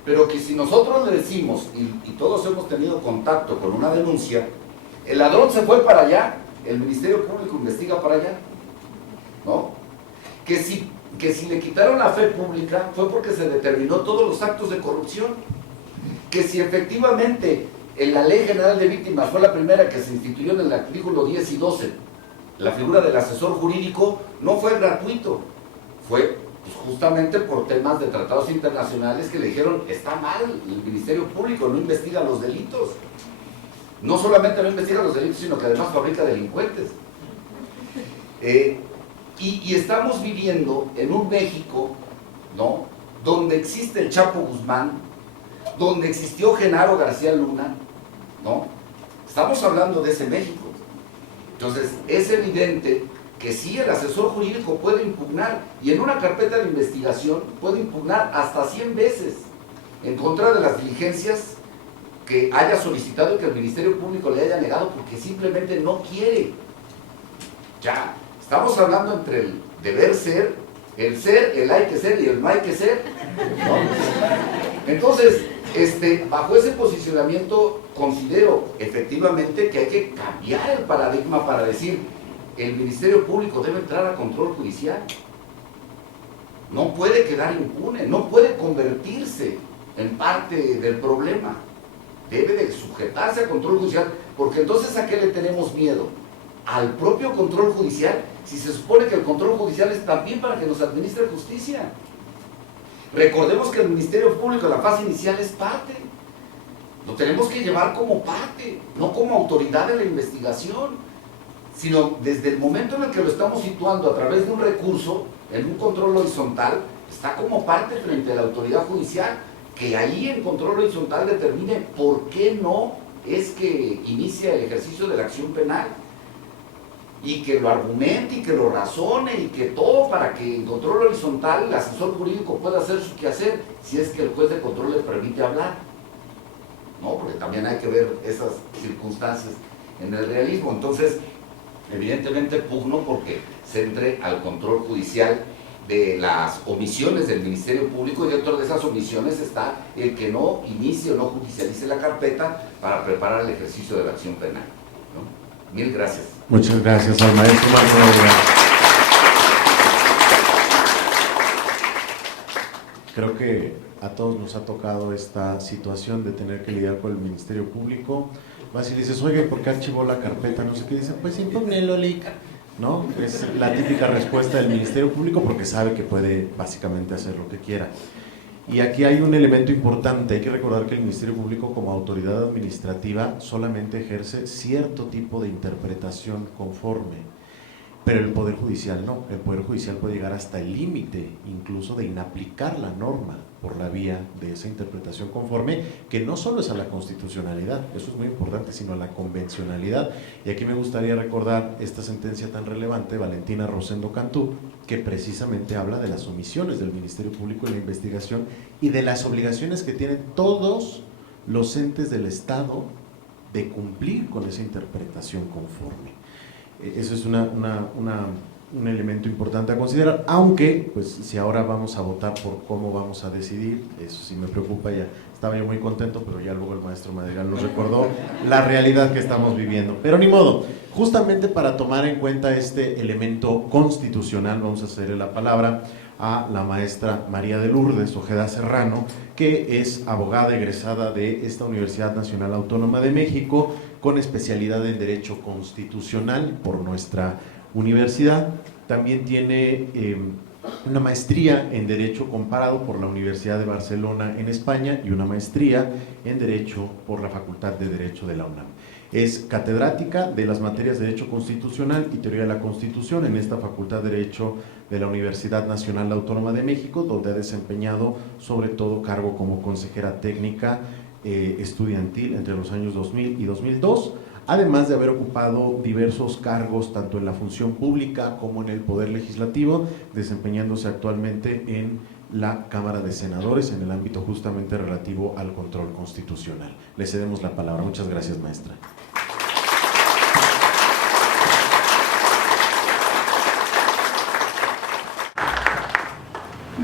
pero que si nosotros le decimos, y todos hemos tenido contacto con una denuncia, el ladrón se fue para allá, el Ministerio Público investiga para allá, ¿no? Que si le quitaron la fe pública fue porque se determinó todos los actos de corrupción, que si efectivamente en la Ley General de Víctimas fue la primera que se instituyó en el artículo 10 y 12, la figura del asesor jurídico no fue gratuito, fue pues, justamente por temas de tratados internacionales que le dijeron, está mal, el Ministerio Público no investiga los delitos. No solamente no investiga los delitos, sino que además fabrica delincuentes. Y estamos viviendo en un México, ¿no?, donde existe el Chapo Guzmán, donde existió Genaro García Luna, ¿no? Estamos hablando de ese México. Entonces, es evidente que sí, el asesor jurídico puede impugnar, y en una carpeta de investigación puede impugnar hasta 100 veces en contra de las diligencias que haya solicitado y que el Ministerio Público le haya negado porque simplemente no quiere. Ya, estamos hablando entre el deber ser, el hay que ser y el no hay que ser, ¿no? Entonces, bajo ese posicionamiento considero efectivamente que hay que cambiar el paradigma para decir, el Ministerio Público debe entrar a control judicial. No puede quedar impune, no puede convertirse en parte del problema. Debe de sujetarse a control judicial, porque entonces ¿a qué le tenemos miedo? Al propio control judicial, si se supone que el control judicial es también para que nos administre justicia. Recordemos que el Ministerio Público en la fase inicial es parte. Lo tenemos que llevar como parte, no como autoridad de la investigación, sino desde el momento en el que lo estamos situando a través de un recurso, en un control horizontal, está como parte frente a la autoridad judicial, que ahí en control horizontal determine por qué no es que inicia el ejercicio de la acción penal, y que lo argumente y que lo razone y que todo, para que en control horizontal el asesor jurídico pueda hacer su quehacer, si es que el juez de control le permite hablar. No, porque también hay que ver esas circunstancias en el realismo. Entonces, evidentemente pugno porque se entre al control judicial de las omisiones del Ministerio Público, y dentro de esas omisiones está el que no inicie o no judicialice la carpeta para preparar el ejercicio de la acción penal, ¿no? Mil gracias. Muchas gracias al maestro Marco Laura. Creo que a todos nos ha tocado esta situación de tener que lidiar con el Ministerio Público. Vas y dices, oye, ¿por qué archivó la carpeta? No sé qué. Dicen, pues impúgnelo, Lic, ¿no? Es la típica respuesta del Ministerio Público, porque sabe que puede básicamente hacer lo que quiera. Y aquí hay un elemento importante. Hay que recordar que el Ministerio Público, como autoridad administrativa, solamente ejerce cierto tipo de interpretación conforme, pero el Poder Judicial no. El Poder Judicial puede llegar hasta el límite incluso de inaplicar la norma por la vía de esa interpretación conforme, que no solo es a la constitucionalidad, eso es muy importante, sino a la convencionalidad. Y aquí me gustaría recordar esta sentencia tan relevante, Valentina Rosendo Cantú, que precisamente habla de las omisiones del Ministerio Público en la investigación y de las obligaciones que tienen todos los entes del Estado de cumplir con esa interpretación conforme. Eso es un elemento importante a considerar, aunque pues si ahora vamos a votar por cómo vamos a decidir, eso sí me preocupa. Ya estaba yo muy contento, pero ya luego el maestro Madrigal nos recordó la realidad que estamos viviendo, pero ni modo. Justamente para tomar en cuenta este elemento constitucional, vamos a cederle la palabra a la maestra María de Lourdes Ojeda Serrano, que es abogada egresada de esta Universidad Nacional Autónoma de México, con especialidad en Derecho Constitucional por nuestra universidad. También tiene una maestría en Derecho Comparado por la Universidad de Barcelona en España y una maestría en Derecho por la Facultad de Derecho de la UNAM. Es catedrática de las materias de Derecho Constitucional y Teoría de la Constitución en esta Facultad de Derecho de la Universidad Nacional Autónoma de México, donde ha desempeñado sobre todo cargo como consejera técnica estudiantil entre los años 2000 y 2002, además de haber ocupado diversos cargos tanto en la función pública como en el Poder Legislativo, desempeñándose actualmente en la Cámara de Senadores en el ámbito justamente relativo al control constitucional. Le cedemos la palabra. Muchas gracias, maestra.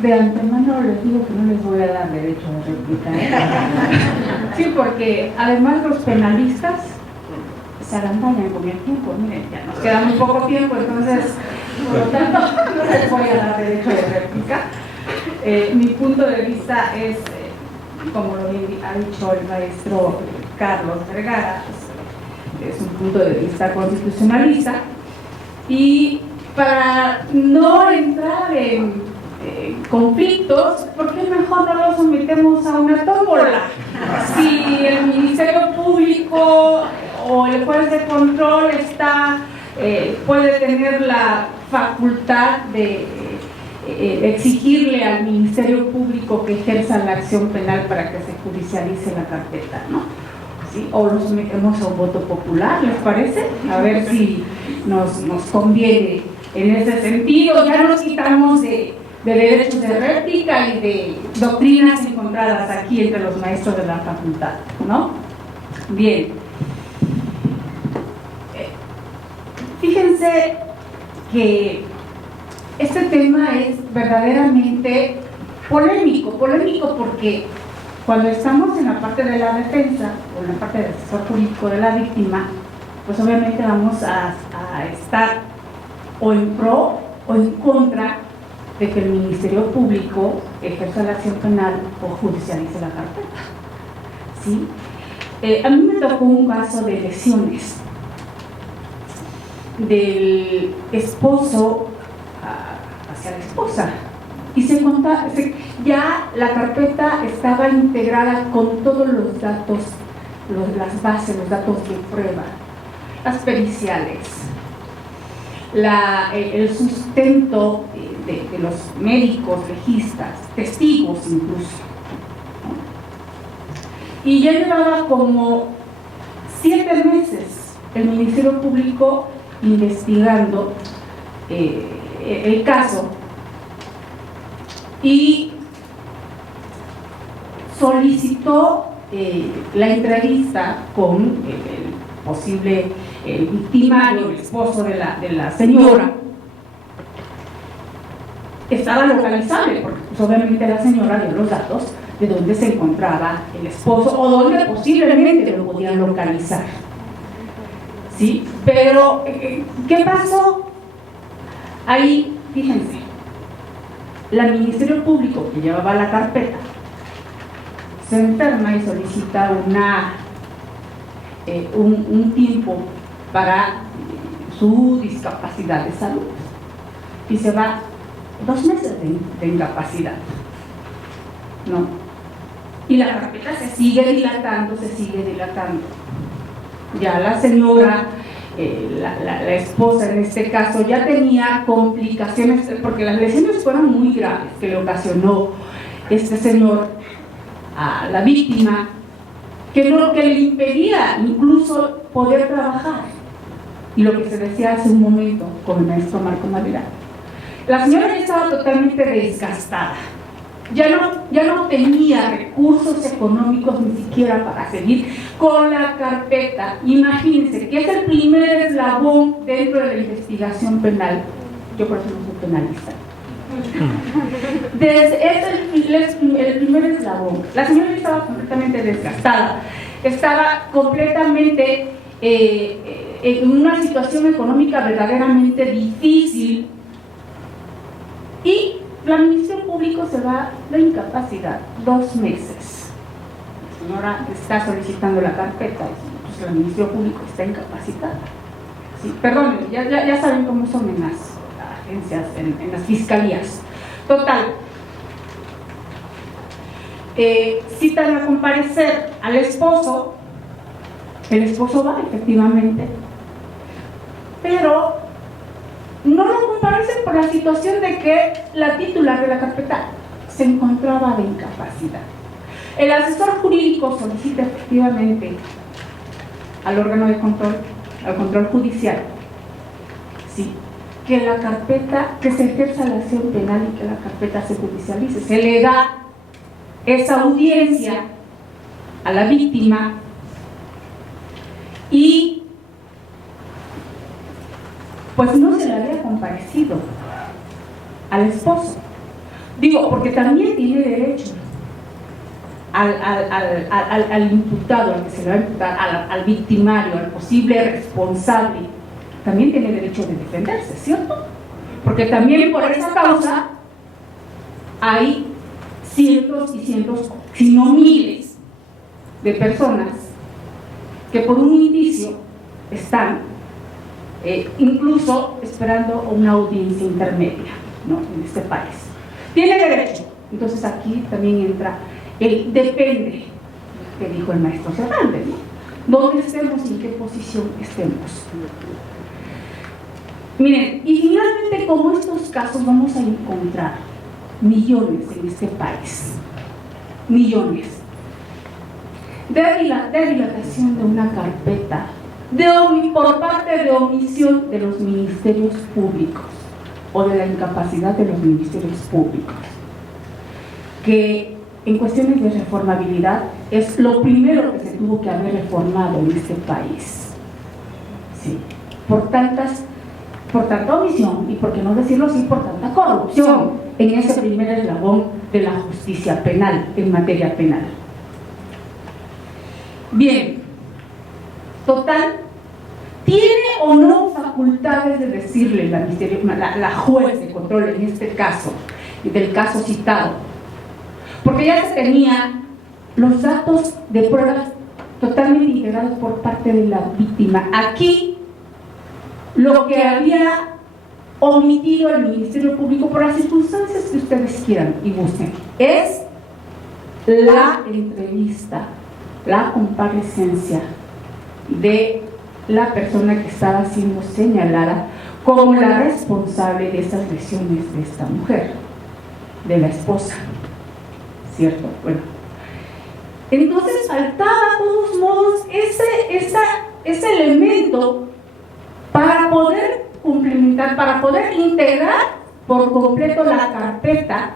De antemano les digo que no les voy a dar derecho de réplica, ¿eh? Sí, porque además los penalistas se agandañan con el tiempo. Miren, ya nos queda muy poco tiempo, entonces por lo tanto no les voy a dar derecho de réplica. Mi punto de vista es, como lo ha dicho el maestro Carlos Vergara, es un punto de vista constitucionalista, y para no entrar en conflictos, ¿por qué mejor no lo sometemos a una tómbola? Si el Ministerio Público o el juez de control puede tener la facultad de exigirle al Ministerio Público que ejerza la acción penal para que se judicialice la carpeta, ¿no? ¿Sí? O lo sometemos a un voto popular, ¿les parece? A ver si nos conviene en ese sentido. Ya nos quitamos de derechos de réplica y de doctrinas encontradas aquí entre los maestros de la facultad, ¿no? Bien. Fíjense que este tema es verdaderamente polémico porque cuando estamos en la parte de la defensa o en la parte del asesor jurídico de la víctima, pues obviamente vamos a estar o en pro o en contra de que el Ministerio Público ejerza la acción penal o judicialice la carpeta. ¿Sí? A mí me tocó un caso de lesiones del esposo hacia la esposa, y ya la carpeta estaba integrada con todos los datos, las bases, los datos de prueba, las periciales, el sustento de los médicos, legistas, testigos incluso, ¿no? Y ya llevaba como 7 meses el Ministerio Público investigando el caso y solicitó la entrevista con el posible victimario, el esposo de la señora. Estaba localizable, porque pues, obviamente la señora dio los datos de dónde se encontraba el esposo o dónde posiblemente lo podían localizar. ¿Sí? Pero, ¿qué pasó? Ahí, fíjense, el Ministerio Público que llevaba la carpeta se enferma y solicita un tiempo para su discapacidad de salud y se va 2 meses de incapacidad, ¿no? Y la carpeta se sigue dilatando. Ya la señora, la esposa en este caso, ya tenía complicaciones, porque las lesiones fueron muy graves que le ocasionó este señor a la víctima, que le impedía incluso poder trabajar. Y lo que se decía hace un momento con el maestro Marco Madera, la señora ya estaba totalmente desgastada, ya no tenía recursos económicos ni siquiera para seguir con la carpeta. Imagínense que es el primer eslabón dentro de la investigación penal. Yo por eso no soy penalista. Es el primer eslabón. La señora estaba completamente desgastada, estaba completamente en una situación económica verdaderamente difícil, y la Ministerio Público se va de incapacidad 2 meses. La señora está solicitando la carpeta, pues el Ministerio Público está incapacitada. Sí, perdón, ya saben cómo son en las agencias, en las fiscalías. Total, citan a comparecer al esposo. El esposo va, efectivamente, pero no lo comparecen por la situación de que la titular de la carpeta se encontraba de incapacidad. El asesor jurídico solicita efectivamente al órgano de control, al control judicial, sí, que la carpeta, que se ejerza la acción penal y que la carpeta se judicialice. Se le da esa audiencia a la víctima y pues no se le había comparecido al esposo. Digo, porque también tiene derecho al imputado, al que se le va a imputar, al victimario, al posible responsable, también tiene derecho de defenderse, ¿cierto? Porque también por esa causa hay cientos y cientos, si no miles, de personas que por un indicio están incluso esperando una audiencia intermedia, ¿no?, en este país. Tiene derecho. Entonces aquí también entra el depende, que dijo el maestro Cervantes, ¿no? Dónde estemos y en qué posición estemos. Miren, y finalmente, como estos casos vamos a encontrar millones en este país, millones de dilatación de una carpeta, por parte de omisión de los ministerios públicos o de la incapacidad de los ministerios públicos, que en cuestiones de reformabilidad es lo primero que se tuvo que haber reformado en este país, sí, por tanta omisión y, por qué no decirlo así, por tanta corrupción en ese primer eslabón de la justicia penal, en materia penal. Bien, total, ¿tiene o no facultades de decirle la juez de control en este caso, del caso citado? Porque ya se tenían los datos de pruebas totalmente integrados por parte de la víctima. Aquí, lo que había omitido el Ministerio Público, por las circunstancias que ustedes quieran y gusten, es la entrevista, la comparecencia de la persona que estaba siendo señalada como la responsable de esas lesiones de esta mujer, de la esposa, ¿cierto? Bueno, entonces faltaba de todos modos ese elemento para poder complementar, para poder integrar por completo la carpeta,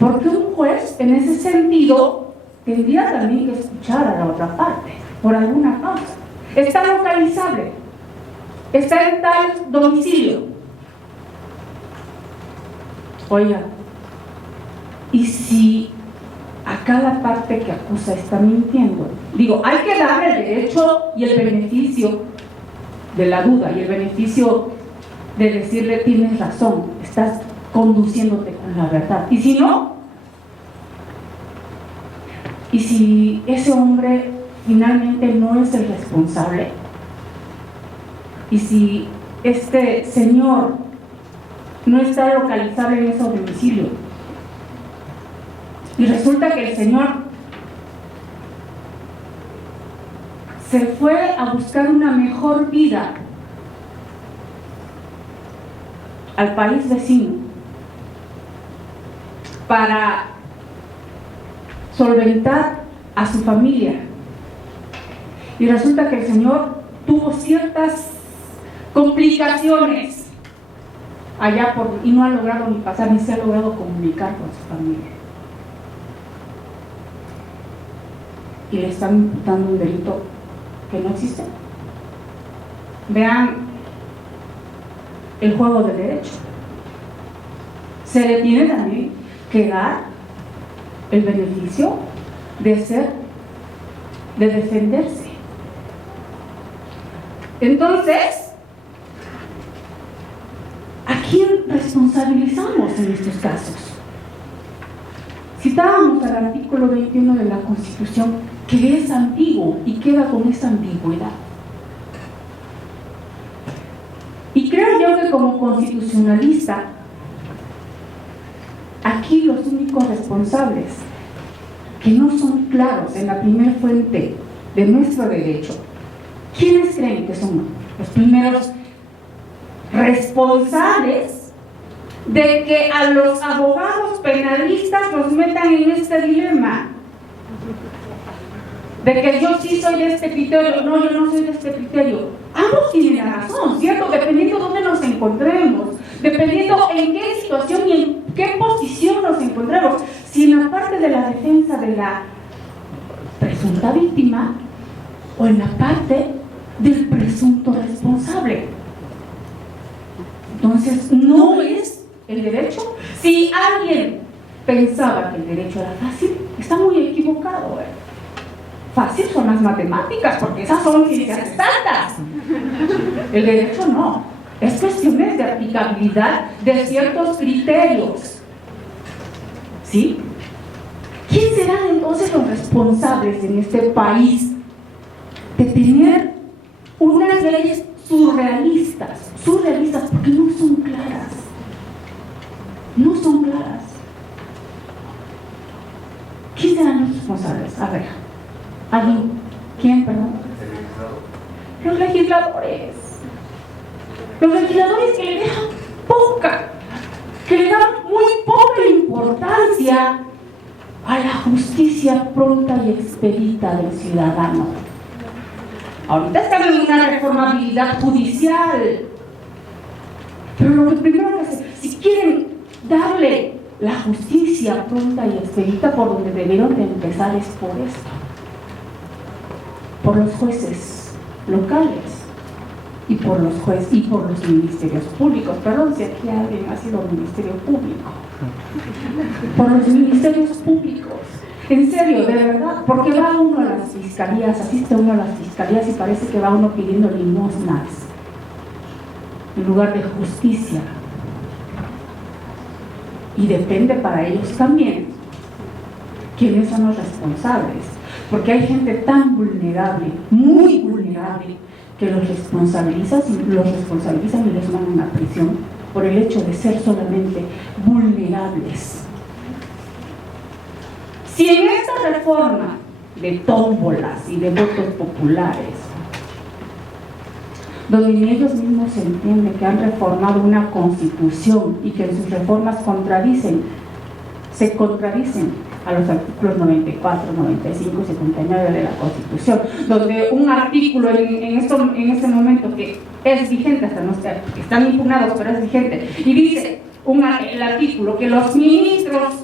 porque un juez en ese sentido tendría también que escuchar a la otra parte por alguna causa. Está localizable, está en tal domicilio. Oiga, y si acá la parte que acusa está mintiendo, digo, hay que darle el derecho y el beneficio de la duda y el beneficio de decirle tienes razón, estás conduciéndote con la verdad. Y si no, y si ese hombre finalmente no es el responsable, y si este señor no está localizable en ese domicilio, y resulta que el señor se fue a buscar una mejor vida al país vecino para solventar a su familia, y resulta que el señor tuvo ciertas complicaciones allá y no ha logrado ni pasar, ni se ha logrado comunicar con su familia, y le están imputando un delito que no existe. Vean el juego del derecho. Se le tiene también que dar el beneficio de defenderse. Entonces, ¿a quién responsabilizamos en estos casos? Citábamos al artículo 21 de la Constitución, que es ambiguo y queda con esa ambigüedad. Y creo yo que como constitucionalista, aquí los únicos responsables que no son claros en la primera fuente de nuestro derecho, ¿quiénes creen que son los primeros responsables de que a los abogados penalistas los metan en este dilema? De que yo sí soy de este criterio, no, yo no soy de este criterio. Ambos tienen razón, ¿cierto? Dependiendo de dónde nos encontremos, dependiendo en qué situación y en qué posición nos encontremos. Si en la parte de la defensa de la presunta víctima o en la parte del presunto responsable. Entonces, no es el derecho. Si alguien pensaba que el derecho era fácil, está muy equivocado. Fácil son las matemáticas, porque esas son ciencias exactas. El derecho no. Es cuestiones de aplicabilidad de ciertos criterios. ¿Sí? ¿Quién serán entonces los responsables en este país de tener unas leyes surrealistas porque no son claras? No son claras. ¿Quién serán los responsables? A ver, ¿alguien? ¿Quién, perdón? Los legisladores. Los legisladores que le dejan que le dan muy poca importancia a la justicia pronta y expedita del ciudadano. Ahorita están en una reformabilidad judicial, pero lo primero que si quieren darle la justicia pronta y expedita, por donde debieron de empezar es por esto, por los jueces locales y por los jueces y por los ministerios públicos. Perdón si aquí alguien ha sido ministerio público. Por los ministerios públicos En serio, de verdad, porque va uno a las fiscalías, asiste uno a las fiscalías y parece que va uno pidiendo limosnas en lugar de justicia. Y depende para ellos también quiénes son los responsables, porque hay gente tan vulnerable, muy vulnerable, que los responsabilizan y les mandan a prisión por el hecho de ser solamente vulnerables. Si en esta reforma de tómbolas y de votos populares, donde ni ellos mismos se entienden que han reformado una constitución y que en sus reformas se contradicen a los artículos 94, 95 y 79 de la Constitución, donde un artículo en este momento que es vigente, hasta no sé, están impugnados, pero es vigente, y dice el artículo que los ministros,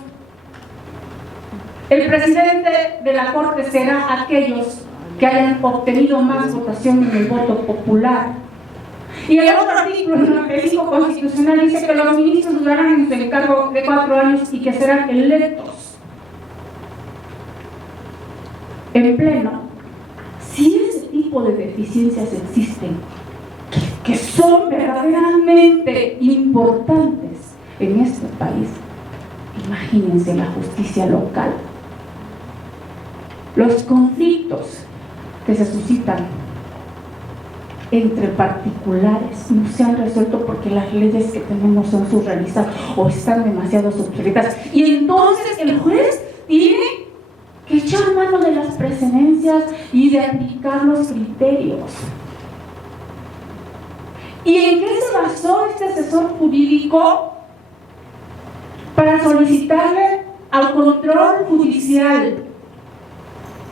el presidente de la Corte será aquellos que hayan obtenido más votación en el voto popular. Y el otro artículo 95 constitucional dice que los ministros durarán en su encargo de 4 años y que serán electos en pleno. Si ese tipo de deficiencias existen, que son verdaderamente importantes en este país, imagínense la justicia local. Los conflictos que se suscitan entre particulares no se han resuelto porque las leyes que tenemos son surrealistas o están demasiado obsoletas, y entonces el juez tiene que echar mano de las precedencias y de aplicar los criterios. ¿Y en qué se basó este asesor jurídico para solicitarle al control judicial,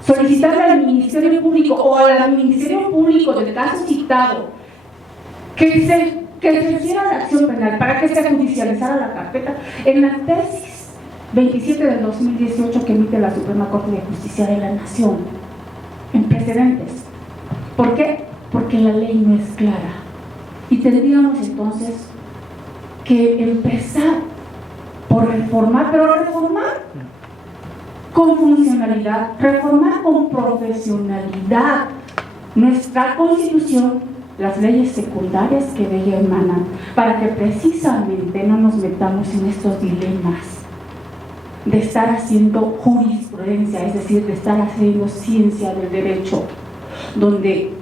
solicitarle al Ministerio Público o al Ministerio Público del caso citado que se hiciera la acción penal para que se judicializara la carpeta en la tesis 27 del 2018 que emite la Suprema Corte de Justicia de la Nación en precedentes? ¿Por qué? Porque la ley no es clara y tendríamos entonces que empezar por reformar, pero reformar con funcionalidad, reformar con profesionalidad nuestra Constitución, las leyes secundarias que de ella emanan, para que precisamente no nos metamos en estos dilemas de estar haciendo jurisprudencia, es decir, de estar haciendo ciencia del derecho, donde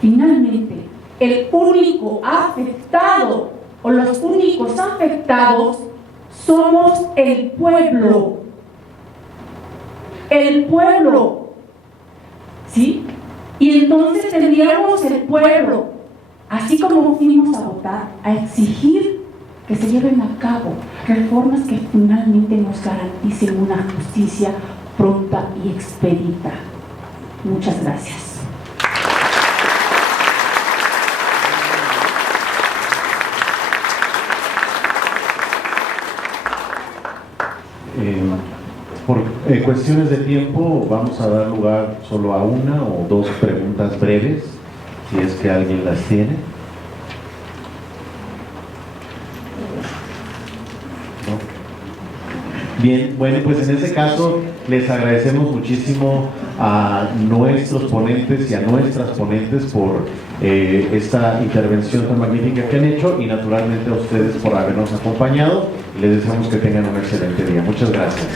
finalmente el único afectado o los únicos afectados somos el pueblo. El pueblo, ¿sí? Y entonces tendríamos el pueblo, así como fuimos a votar, a exigir que se lleven a cabo reformas que finalmente nos garanticen una justicia pronta y expedita. Muchas gracias. Por cuestiones de tiempo vamos a dar lugar solo a una o dos preguntas breves, si es que alguien las tiene. ¿No? Bien, bueno, pues en ese caso les agradecemos muchísimo a nuestros ponentes y a nuestras ponentes por esta intervención tan magnífica que han hecho, y naturalmente a ustedes por habernos acompañado, y les deseamos que tengan un excelente día. Muchas gracias.